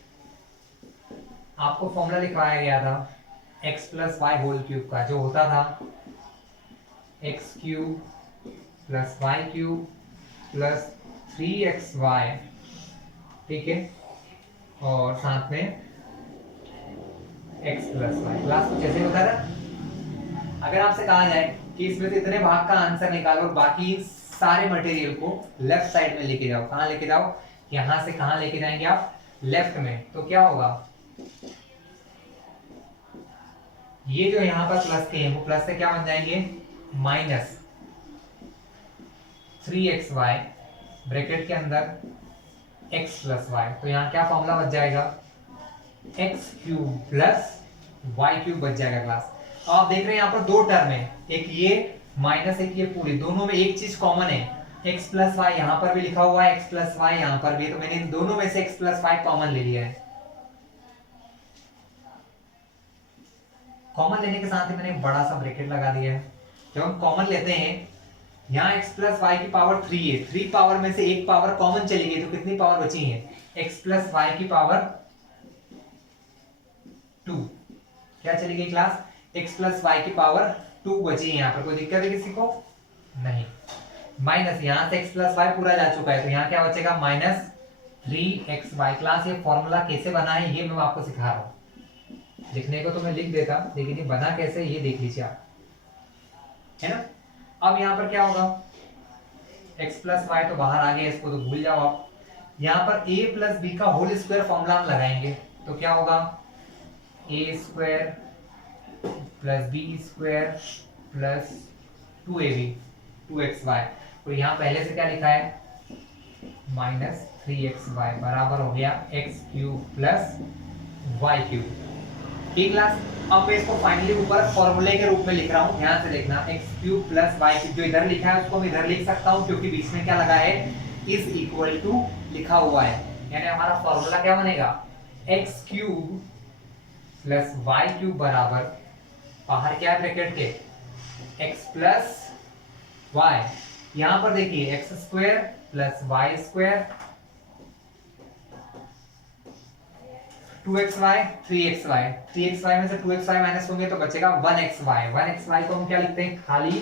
आपको फॉर्मूला लिखवाया गया था x plus Y whole cube का, जो होता था x cube plus y cube plus 3xy, ठीक है, और साथ में x प्लस वाई। क्लास कुछ ऐसे होता था। अगर आपसे कहा जाए कि इसमें से इतने भाग का आंसर निकालो और बाकी सारे मटेरियल को लेफ्ट साइड में लेके जाओ, कहाँ लेके जाओ? यहां से कहाँ लेके जाएंगे आप? लेफ्ट में। तो क्या होगा? ये जो यहाँ पर प्लस के हैं वो प्लस से क्या बन जाएंगे? माइनस 3xy ब्रैकेट के अंदर x प्लस वाई। तो यहाँ क्या फॉर्मूला बच जाएगा? X cube plus y cube बच जाएगा क्लास। अब आप देख रहे हैं यहाँ पर दो टर्म है, एक ये माइनस एक ये पूरी, दोनों में एक चीज कॉमन है, x प्लस वाई यहाँ पर भी लिखा हुआ है, x प्लस वाई यहाँ पर भी है, तो मैंने इन दोनों में से x प्लस वाई कॉमन ले लिया है। कॉमन लेने के साथ ही मैंने बड़ा सा ब्रैकेट लगा दिया है। जब हम कॉमन लेते हैं यहाँ x प्लस वाई की पावर 3 है, 3 पावर में से एक पावर कॉमन चली गई तो कितनी पावर बची है? x प्लस वाई की पावर 2। क्या चली गई क्लास? x प्लस वाई की पावर 2 बची है। यहाँ पर कोई दिक्कत है किसी को? नहीं। माइनस यहाँ से x प्लस वाई पूरा जा चुका है तो यहाँ क्या बचेगा? Minus 3xy। क्लास ये फॉर्मूला कैसे बना है ये मैं आपको सिखा रहा हूँ। लिखने को तो मैं लिख देता लेकिन ये बना कैसे ये देख लीजिए आप, है ना। अब यहाँ पर क्या होगा? x प्लस वाई तो बाहर आ गया, इसको तो भूल जाओ आप। यहाँ पर a प्लस बी का होल स्क्वायर फॉर्मूला हम लगाएंगे तो क्या होगा? a square plus b square plus 2ab 2xy। तो यहाँ पहले से क्या लिखा है? माइनस 3xy बराबर हो गया x cube plus y cube, ठीक क्लास। अब मैं इसको फाइनली ऊपर फॉर्मूले के रूप में लिख रहा हूँ, ध्यान से देखना। X cube plus y cube जो इधर लिखा है उसको मैं इधर लिख सकता हूँ क्योंकि बीच में क्या लगा है? इज इक्वल टू लिखा हुआ है, यानी हमारा फॉर्मूला क्या बनेगा? X cube plus y cube बराबर, बाहर क्या है ब्रैकेट के? X plus y. यहां पर देखिए x square plus y square 2xy 3xy, 3xy में से 2xy माइनस होंगे तो बचेगा 1xy। 1xy को हम क्या लिखते हैं? खाली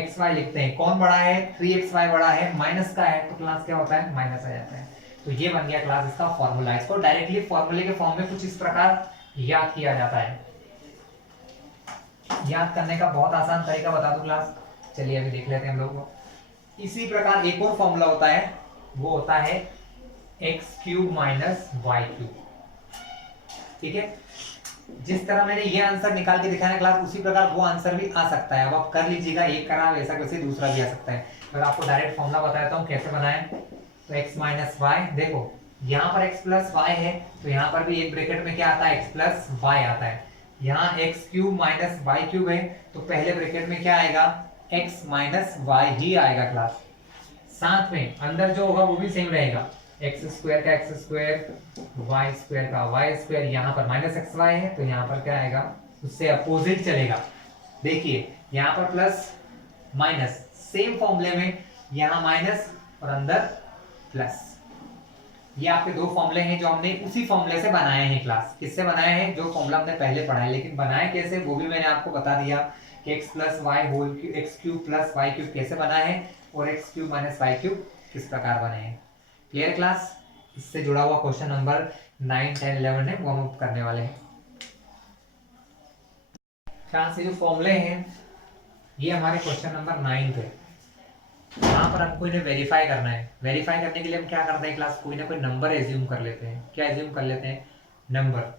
xy लिखते हैं। कौन बड़ा है? 3xy बड़ा है, माइनस का है तो क्लास क्या होता है? माइनस आ जाता है। तो ये बन गया क्लास इसका फॉर्मूला। इसको डायरेक्टली फॉर्मूले के फॉर्म में कुछ इस प्रकार याद किया जाता है। याद करने का बहुत आसान तरीका बता दूं क्लास, चलिए अभी देख लेते हैं हम लोग को। इसी प्रकार एक और फॉर्मूला होता है, वो होता है x cube minus y cube, ठीक है। जिस तरह मैंने ये आंसर निकाल के दिखाया क्लास, उसी प्रकार वो आंसर भी आ सकता है। अब आप कर लीजिएगा, एक करा वैसा वैसे दूसरा भी आ सकता है। अगर आपको डायरेक्ट फॉर्मूला बताता हूँ कैसे बनाएं। तो x माइनस वाई, देखो यहाँ पर x प्लस वाई है तो यहाँ पर भी एक ब्रैकेट में क्या आता है? x प्लस वाई आता है। यहाँ x cube minus y cube है तो पहले ब्रैकेट में क्या आएगा? x माइनस वाई ही आएगा क्लास। साथ में अंदर जो होगा वो भी सेम रहेगा, एक्स स्क्वायर का एक्स स्क्वायर, वाई स्क्वायर का वाई स्क्वायर। यहाँ पर माइनस एक्स वाई है तो यहाँ पर क्या आएगा? उससे अपोजिट चलेगा। देखिए यहाँ पर प्लस माइनस, सेम फॉर्मूले में यहाँ माइनस और अंदर प्लस। ये आपके दो फॉर्मूले हैं जो हमने उसी फॉर्मूले से बनाए हैं क्लास। किससे बनाए हैं? जो फॉर्मूला हमने पहले पढ़ा है, लेकिन बनाए कैसे वो भी मैंने आपको बता दिया कि x plus Y whole cube, x cube plus y cube कैसे बना है और x cube minus y cube किस प्रकार बने हैं। Clear class? इससे जुड़ा हुआ क्वेश्चन नंबर 9, 10, 11 है वो हम करने वाले हैं। क्लास ये जो फॉर्मूले हैं ये हमारे क्वेश्चन नंबर 9 पे, यहाँ पर हमको इन्हें वेरीफाई करना है। वेरीफाई करने के लिए हम क्या करते हैं क्लास? कोई ना कोई नंबर एज्यूम कर लेते हैं। क्या एज्यूम कर लेते हैं? नंबर।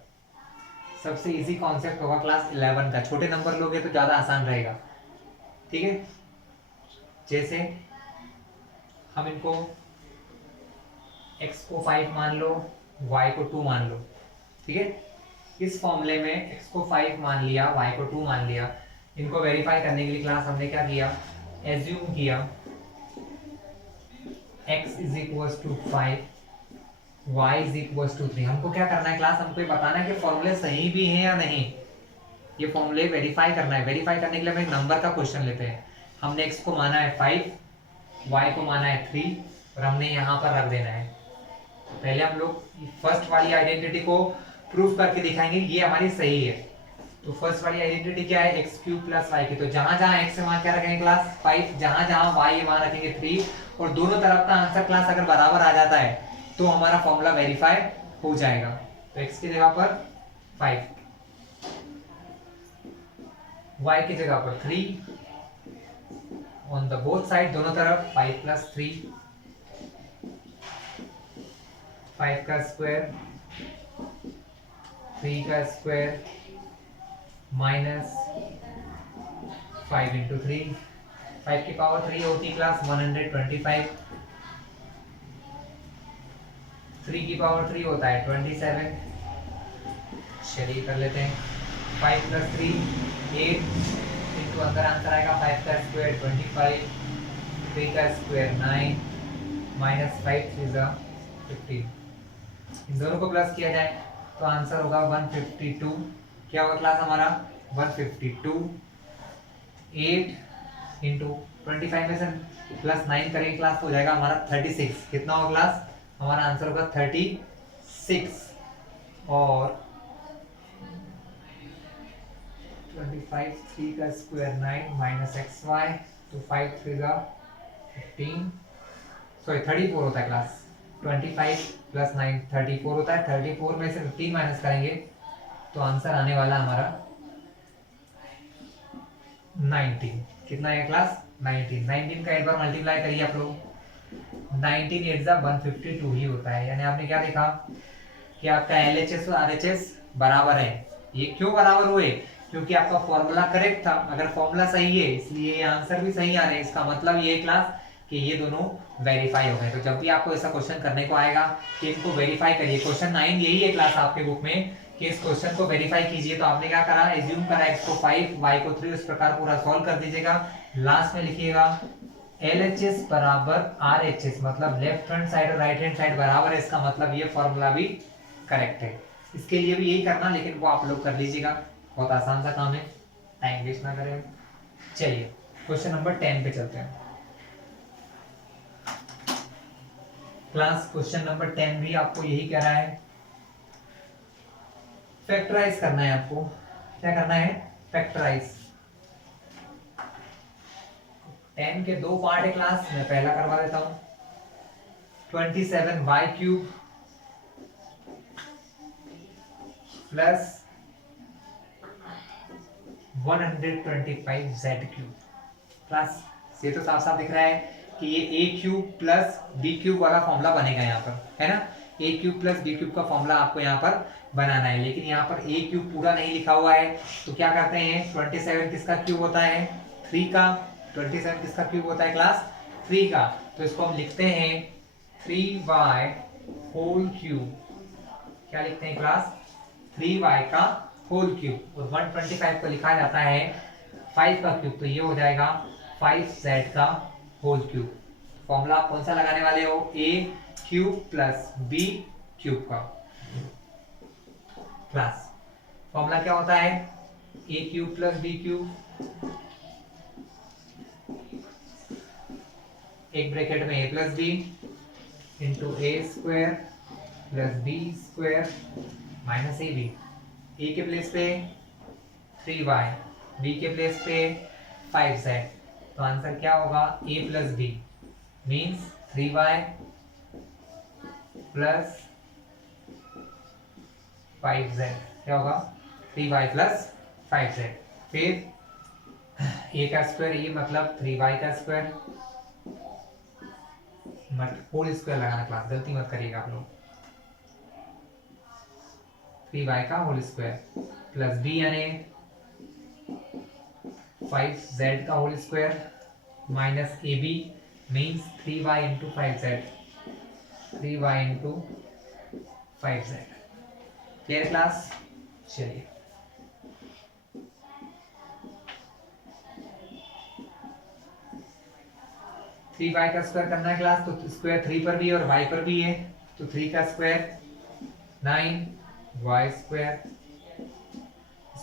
सबसे इजी कॉन्सेप्ट होगा क्लास 11 का। छोटे नंबर लोगे तो ज्यादा आसान रहेगा, ठीक है। जैसे हम इनको x को 5 मान लो, y को 2 मान लो, ठीक है। इस फॉर्मूले में x को 5 मान लिया, y को 2 मान लिया। इनको वेरीफाई करने के लिए क्लास हमने क्या किया, एज्यूम किया x is equals to 5, y is equals to 3। हमको क्या करना है क्लास, हमको ये बताना है कि फॉर्मूले सही भी हैं या नहीं। ये फॉर्मूले वेरीफाई करना है। वेरीफाई करने के लिए हम एक नंबर का क्वेश्चन लेते हैं। हमने x को माना है 5, y को माना है 3 और हमने यहाँ पर रख देना है। पहले हम लोग फर्स्ट वाली आइडेंटिटी को प्रूफ करके दिखाएंगे ये हमारी सही है। तो फर्स्ट वाली आइडेंटिटी क्या है, एक्स क्यूब प्लस वाई की। तो जहां जहां एक्स है वहां क्या रखेंगे क्लास 5, जहां जहां वाई है वहां रखेंगे 3 और दोनों तरफ का आंसर क्लास अगर बराबर आ जाता है तो हमारा फॉर्मूला वेरीफाई हो जाएगा। तो एक्स की जगह पर 5, वाई की जगह पर 3 ऑन द बोथ साइड, दोनों तरफ 5 प्लस 3, 5 का स्क्वायर 3 का स्क्वायर माइनस 5 इंटू 3, 5 की पावर 3 होती क्लास 125, 3 की पावर 3 होता है 27। चलिए कर लेते हैं, 5 प्लस 3 8 इंटू अंदर आंसर आएगा 5 का स्क्वायर 25, 3 का स्क्वायर 9 माइनस 5 3 15। इन दोनों को प्लस किया जाए तो आंसर होगा 152। क्या होगा क्लास हमारा 152, 8 इंटू 25 में से प्लस 9 करेंगे क्लास तो हो जाएगा हमारा 36। कितना होगा क्लास, हमारा आंसर होगा 36। और 25 3 का स्क्वायर 9 माइनस एक्स वाई तो 5 3 15, सॉरी 34 होता है क्लास। 25 प्लस 9 34 होता है। 34 में से 15 माइनस करेंगे तो आंसर आने वाला हमारा 19। कितना है क्लास 19। 19 का एक बार मल्टीप्लाई करिए आप लोग, 19 8 152 ही होता है। यानी आपने क्या देखा कि आपका LHS और RHS बराबर है। ये क्यों बराबर हुए, क्योंकि आपका फॉर्मूला करेक्ट था। अगर फॉर्मूला सही है इसलिए ये आंसर भी सही आ रहे हैं। इसका मतलब ये क्लास कि ये दोनों वेरीफाई हो गए। तो जब भी आपको ऐसा क्वेश्चन करने को आएगा कि इनको वेरीफाई करिए, क्वेश्चन 9 यही है क्लास आपके बुक में कि इस क्वेश्चन को वेरीफाई कीजिए। तो आपने क्या करा, एज्यूम करा x को 5 y को 3, इस प्रकार पूरा सॉल्व कर दीजिएगा। लास्ट में लिखिएगा LHS बराबर RHS, मतलब लेफ्ट हैंड साइड और राइट हैंड साइड बराबर है। इसका मतलब ये फॉर्मूला भी करेक्ट है। इसके लिए भी यही करना, लेकिन वो आप लोग कर लीजिएगा, बहुत आसान सा काम है, टाइम वेस्ट ना करें। चलिए क्वेश्चन नंबर 10 पे चलते हैं क्लास। क्वेश्चन नंबर 10 भी आपको यही कह रहा है, फैक्टराइज करना है आपको। क्या करना है, फैक्टराइज। 10 के दो पार्ट है क्लास, मैं पहला करवा देता हूं। 27y cube plus 125z cube. Class ये तो साफ साफ दिख रहा है कि ये a cube plus b cube वाला फॉर्मूला बनेगा यहाँ पर, है ना। a cube plus b cube का फॉर्मूला आपको यहाँ पर बनाना है, लेकिन यहाँ पर a क्यूब पूरा नहीं लिखा हुआ है। तो क्या करते हैं, 27 किसका क्यूब होता है, 3 का। 27 किसका क्यूब होता है क्लास, 3 का। तो इसको हम लिखते हैं 3y होल क्यूब। क्या लिखते हैं क्लास, 3y का होल क्यूब। और 125 को लिखा जाता है 5 का क्यूब, तो ये हो जाएगा 5z का होल क्यूब। फॉर्मूला आप कौन सा लगाने वाले हो, a cube plus b cube का। क्लास फॉर्मूला क्या होता है, a cube plus b cube, एक ब्रैकेट में a plus b into a square plus b square minus a b. ए के प्लेस पे 3y, b के प्लेस पे 5z। तो आंसर क्या होगा, a plus b means 3y plus 5z। क्या होगा, 3y प्लस 5z। फिर a का स्क्वायर, ये मतलब 3y का स्क्वायर, मत होल स्क्वायर लगाना क्लास, गलती मत करिएगा आप लोग। 3y का होल स्क्वायर प्लस b यानी 5z का whole square minus a b means 3y into 5z, 3y into 5z। Clear class? चलिए, थ्री वाई का स्क्वायर करना है क्लास, तो स्क्वायर 3 पर भी है और वाई पर भी है, तो 3 का स्क्वायर 9, वाई स्क्वायर,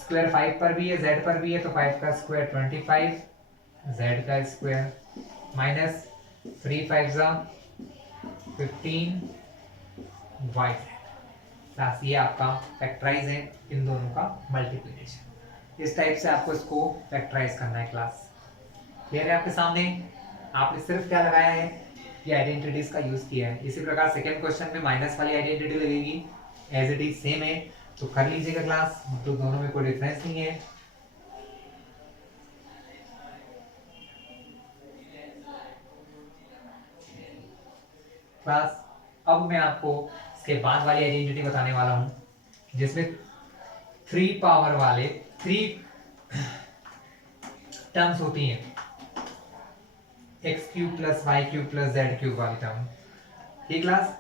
स्क्वायर 5 पर भी है, जेड पर भी है, तो 5 का स्क्वायर 25, जेड का स्क्वायर माइनस 3 5 15, वाई क्लास। ये आपका फैक्टराइज है इन दोनों का मल्टीप्लिकेशन। इस टाइप से आपको इसको फैक्टराइज करना है क्लास। क्लियर है आपके सामने? आपने सिर्फ क्या लगाया है, ये आइडेंटिटीज का यूज किया है। इसी प्रकार सेकंड क्वेश्चन में माइनस वाली आइडेंटिटी लगेगी, एज इट इज सेम है, तो कर लीजिएगा क्लास, तो दोनों में कोई डिफरेंस नहीं है। क्लास अब मैं आपको इसके बाद वाली आइडेंटिटी बताने वाला हूं, जिसमें 3 पावर वाले 3 टर्म्स होती हैं, x cube plus y cube plus z cube वाली टर्म। ठीक क्लास?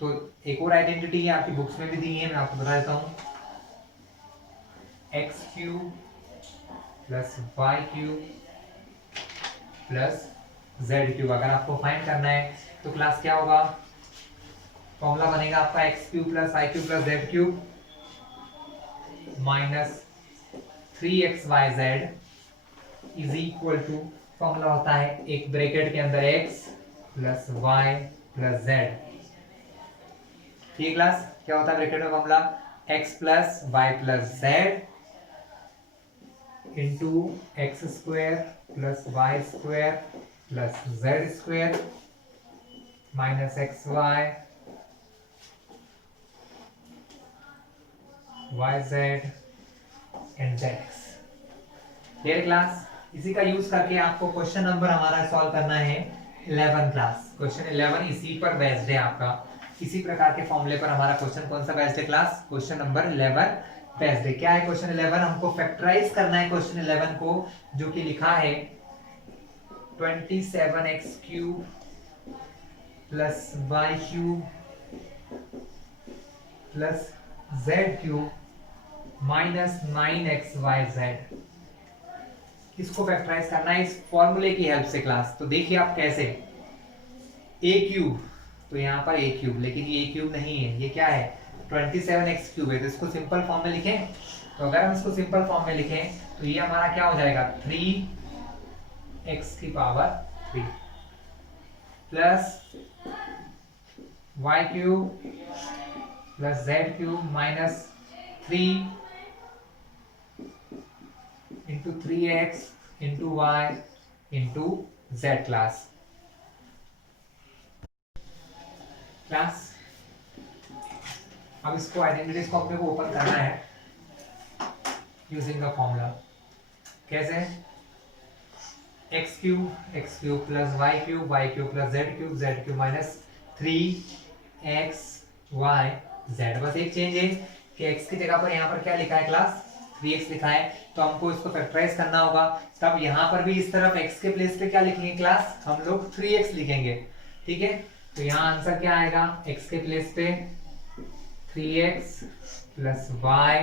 तो एक और आइडेंटिटी है, आपकी बुक्स में भी दी है, मैं आपको बता देता हूं, x cube plus y cube plus z cube. अगर आपको फाइंड करना है तो क्लास क्या होगा, फॉर्मूला बनेगा आपका x cube plus y cube plus z cube minus 3xyz is equal to, formula होता है एक ब्रैकेट के अंदर x plus y plus z. ठीक क्लास? क्या होता है ब्रैकेट में formula, x plus y plus z into x square plus y square plus z square minus x y y z and z x. Clear class? इसी का यूज करके आपको क्वेश्चन नंबर हमारा सॉल्व करना है 11 क्लास। क्वेश्चन 11 इसी पर बेस्ड है आपका, इसी प्रकार के फॉर्मूले पर हमारा क्वेश्चन कौन सा बेस्ड है क्लास, क्वेश्चन नंबर 11 बेस्ड है। क्या है क्वेश्चन 11? हमको फैक्टराइज करना है क्वेश्चन 11 को, जो कि लिखा है 27x cube plus y cube plus z cube minus 9xyz। इसको फैक्टराइज करना है इस फॉर्मूले की हेल्प से क्लास। तो देखिए आप कैसे, a क्यूब, तो यहाँ पर a क्यूब, लेकिन ये a क्यूब नहीं है, ये क्या है 27x क्यूब है, तो इसको सिंपल फॉर्म में लिखें। तो अगर हम इसको सिंपल फॉर्म में लिखें तो ये हमारा क्या हो जाएगा 3x की power 3 plus y cube plus z cube minus 3 into 3x into y into z class. Class अब इसको आइडेंटिटीज को अपने को ओपन करना है यूजिंग द फॉर्मूला। कैसे, x cube plus y cube plus z cube minus 3x y z। बस एक चेंज है कि x की जगह पर यहाँ पर क्या लिखा है क्लास 3x लिखा है, तो हमको इसको फैक्टराइज करना होगा। तब यहाँ पर भी इस तरफ x के प्लेस पे क्या लिखेंगे क्लास, हम लोग 3x लिखेंगे। ठीक है, तो यहाँ आंसर क्या आएगा, x के प्लेस पे 3x plus y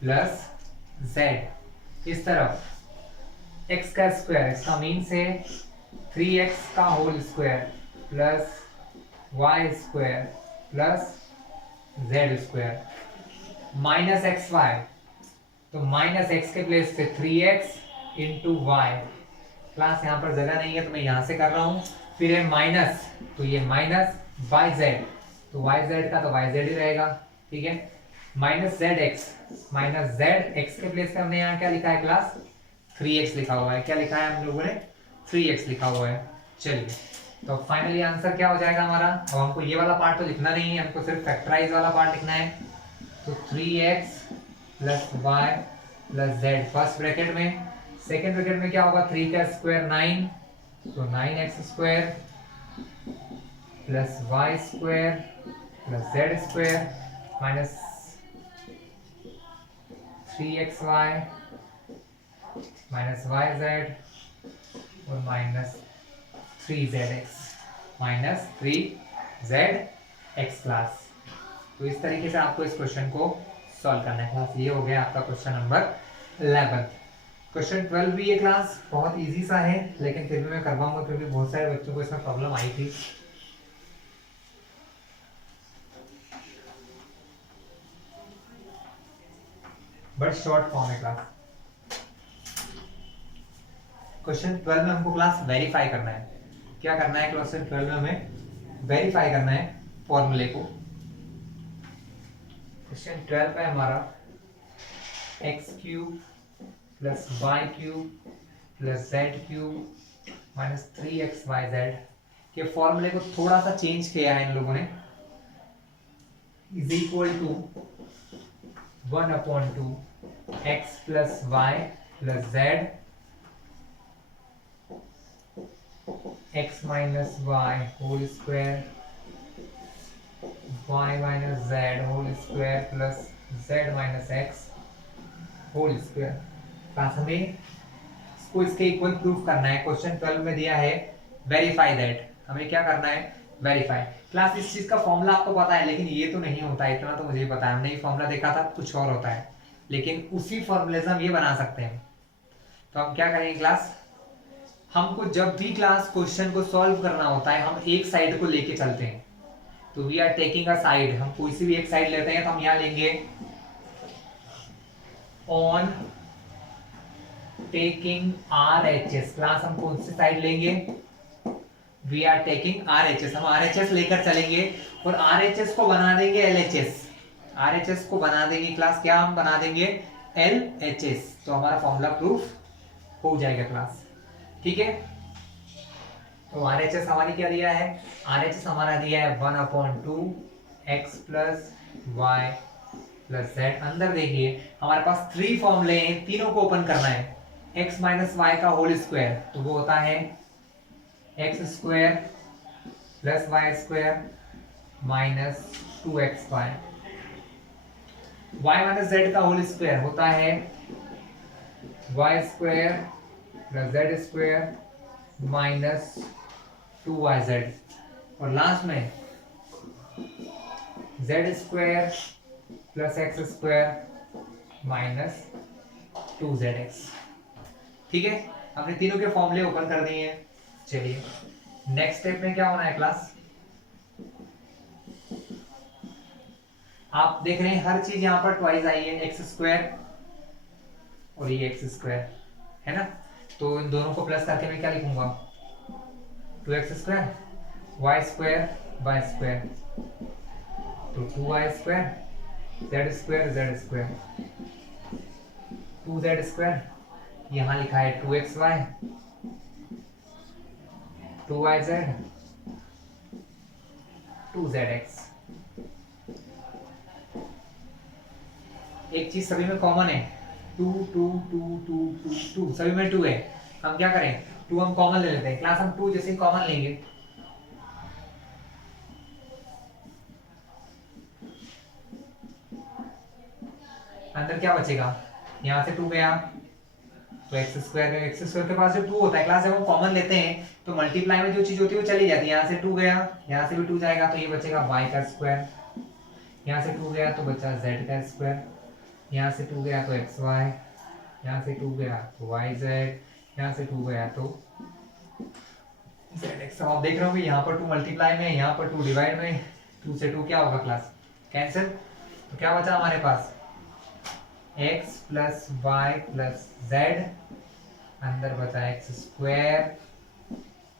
plus z, इस तरफ x का स्क्वायर, इसका मीन्स है 3x का whole square plus y square plus z square minus x y, तो माइनस एक्स के प्लेस पे 3x इंटू वाई। क्लास यहाँ पर जगह नहीं है तो मैं यहाँ से कर रहा हूँ, फिर है माइनस, तो ये माइनस वाई जेड, तो वाई जेड का तो वाई जेड ही रहेगा। ठीक है, minus z x, minus z x के प्लेस पे हमने यहाँ क्या लिखा है क्लास 3x लिखा हुआ है। क्या लिखा है हम लोगों ने 3x लिखा हुआ है। चलिए, तो फाइनली आंसर क्या हो जाएगा हमारा, अब हमको ये वाला पार्ट तो लिखना नहीं है, हमको सिर्फ फैक्टराइज वाला पार्ट लिखना है। तो 3x plus y plus z first bracket में, सेकेंड ब्रैकेट में क्या होगा 3 का स्क्वायर 9, तो 9x square plus y square plus z square minus 3xy minus y z और minus 3zx minus 3zx class. तो इस तरीके से आपको इस क्वेश्चन को सॉल्व करना है क्लास। ये हो गया आपका क्वेश्चन नंबर 11। क्वेश्चन 12 भी ये क्लास बहुत इजी सा है, लेकिन फिर भी मैं करवाऊंगा क्योंकि बहुत सारे बच्चों को इसमें प्रॉब्लम आई थी। बट शॉर्ट फॉर्म है क्लास। क्वेश्चन 12 में हमको क्लास वेरीफाई करना है। क्या करना है क्वेश्चन 12 में हमें वेरीफाई करना है फॉर्मूले को। क्वेश्चन 12 है हमारा x cube plus y cube plus z cube minus 3xyz के फॉर्मूले को थोड़ा सा चेंज किया है इन लोगों ने। Is equal to 1/2 x plus y plus z x minus Y whole square y minus z whole square plus z minus x whole square. Class हमें इसको इसके इक्वल प्रूफ करना है। क्वेश्चन 12 में दिया है वेरीफाई दैट, हमें क्या करना है वेरीफाई। क्लास इस चीज का फॉर्मूला आपको पता है, लेकिन ये तो नहीं होता है, इतना तो मुझे पता है। हमने ये फॉर्मूला देखा था, कुछ और होता है, लेकिन उसी फॉर्मूले से हम ये बना सकते हैं। तो हम क्या करेंगे क्लास, हमको जब भी क्लास क्वेश्चन को सॉल्व करना होता है हम एक साइड को लेके चलते हैं। तो we are taking a side, हम कोई सी भी एक साइड लेते हैं। तो हम यहाँ लेंगे ऑन टेकिंग RHS। क्लास हम कौन सी साइड लेंगे, वी आर टेकिंग RHS। हम RHS लेकर चलेंगे और RHS को बना देंगे LHS। RHS को बना देंगे क्लास, क्या हम बना देंगे LHS। तो हमारा फॉर्मूला प्रूफ हो जाएगा क्लास, ठीक है। तो RHS हमारी क्या दिया है, RHS हमारा दिया है 1/2 x plus y plus z. अंदर देखिए हमारे पास 3 फॉर्मूले हैं, तीनों को ओपन करना है। x माइनस वाई का होल स्क्वायर, तो वो होता है x square plus y square minus 2xy। y minus z का होल स्क्वायर होता है y square plus z square minus 2yz। और लास्ट में z square plus x square minus 2zx। ठीक है, हमने तीनों के फॉर्मूले ओपन कर दिए हैं। चलिए नेक्स्ट स्टेप में क्या होना है क्लास, आप देख रहे हैं हर चीज यहाँ पर ट्वाइस आई है, एक्स स्क्वायर और ये एक्स स्क्वायर है ना। तो इन दोनों को प्लस करके मैं क्या लिखूंगा, 2x square y square y square, तो 2y square z square z square 2z square. यहाँ लिखा है 2xy 2yz 2zx। एक चीज सभी में कॉमन है, 2 2 2 2 2 2 सभी में 2 है। हम क्या करें, 2 हम कॉमन ले लेते हैं क्लास। हम 2 जैसे कॉमन लेंगे अंदर क्या बचेगा, यहाँ से 2 गया तो एक्स स्क्वायर के पास जो 2 होता है क्लास, जब हम कॉमन लेते हैं तो मल्टीप्लाई में जो चीज होती है वो चली जाती है। यहाँ से 2 गया, यहाँ से भी 2 जाएगा तो ये बचेगा y का स्क्वायर। यहाँ से 2 गया तो बचा z का स्क्वायर। यहाँ से 2 गया तो xy, यहाँ से 2 गया तो yz, यहाँ से 2 गया तो zx। अब आप देख रहे हो यहाँ पर 2 मल्टीप्लाई में, यहाँ पर 2 डिवाइड में, 2 से 2 क्या होगा क्लास कैंसिल। तो क्या बचा हमारे पास x plus y plus z, अंदर बचा x square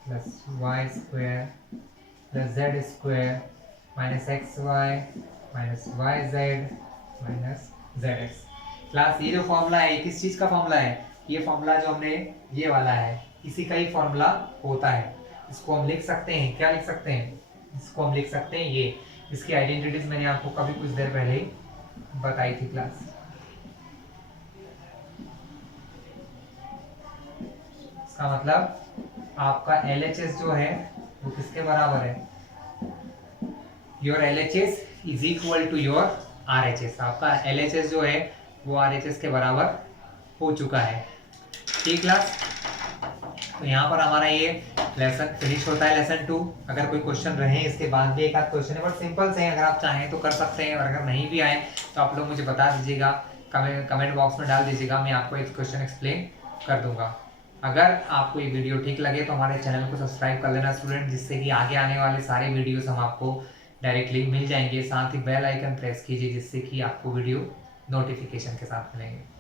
plus y square plus z square minus x y minus y z minus z x. Class ये जो फॉर्मूला है किस चीज का फॉर्मूला है, ये फॉर्मूला जो हमने ये वाला है इसी का ही फॉर्मूला होता है। इसको हम लिख सकते हैं, क्या लिख सकते हैं, इसको हम लिख सकते हैं ये। इसकी आइडेंटिटीज मैंने आपको कभी कुछ देर पहले ही बताई थी क्लास। इसका मतलब आपका LHS जो है वो किसके बराबर है, your LHS is equal to your RHS। आपका LHS जो है वो RHS के बराबर हो चुका है। ठीक क्लास। तो यहाँ पर हमारा ये लेसन फिनिश होता है, लेसन 2। अगर कोई क्वेश्चन रहे इसके बाद भी एक आध क्वेश्चन है, बट सिंपल से हैं, अगर आप चाहें तो कर सकते हैं, और अगर नहीं भी आए तो आप लोग मुझे बता दीजिएगा, कमेंट बॉक्स में डाल दीजिएगा, मैं आपको एक क्वेश्चन एक्सप्लेन कर दूंगा। अगर आपको ये वीडियो ठीक लगे तो हमारे चैनल को सब्सक्राइब कर लेना स्टूडेंट, जिससे कि आगे आने वाले सारे वीडियोस हम आपको डायरेक्टली मिल जाएंगे। साथ ही बेल आइकन प्रेस कीजिए, जिससे कि आपको वीडियो नोटिफिकेशन के साथ मिलेंगे।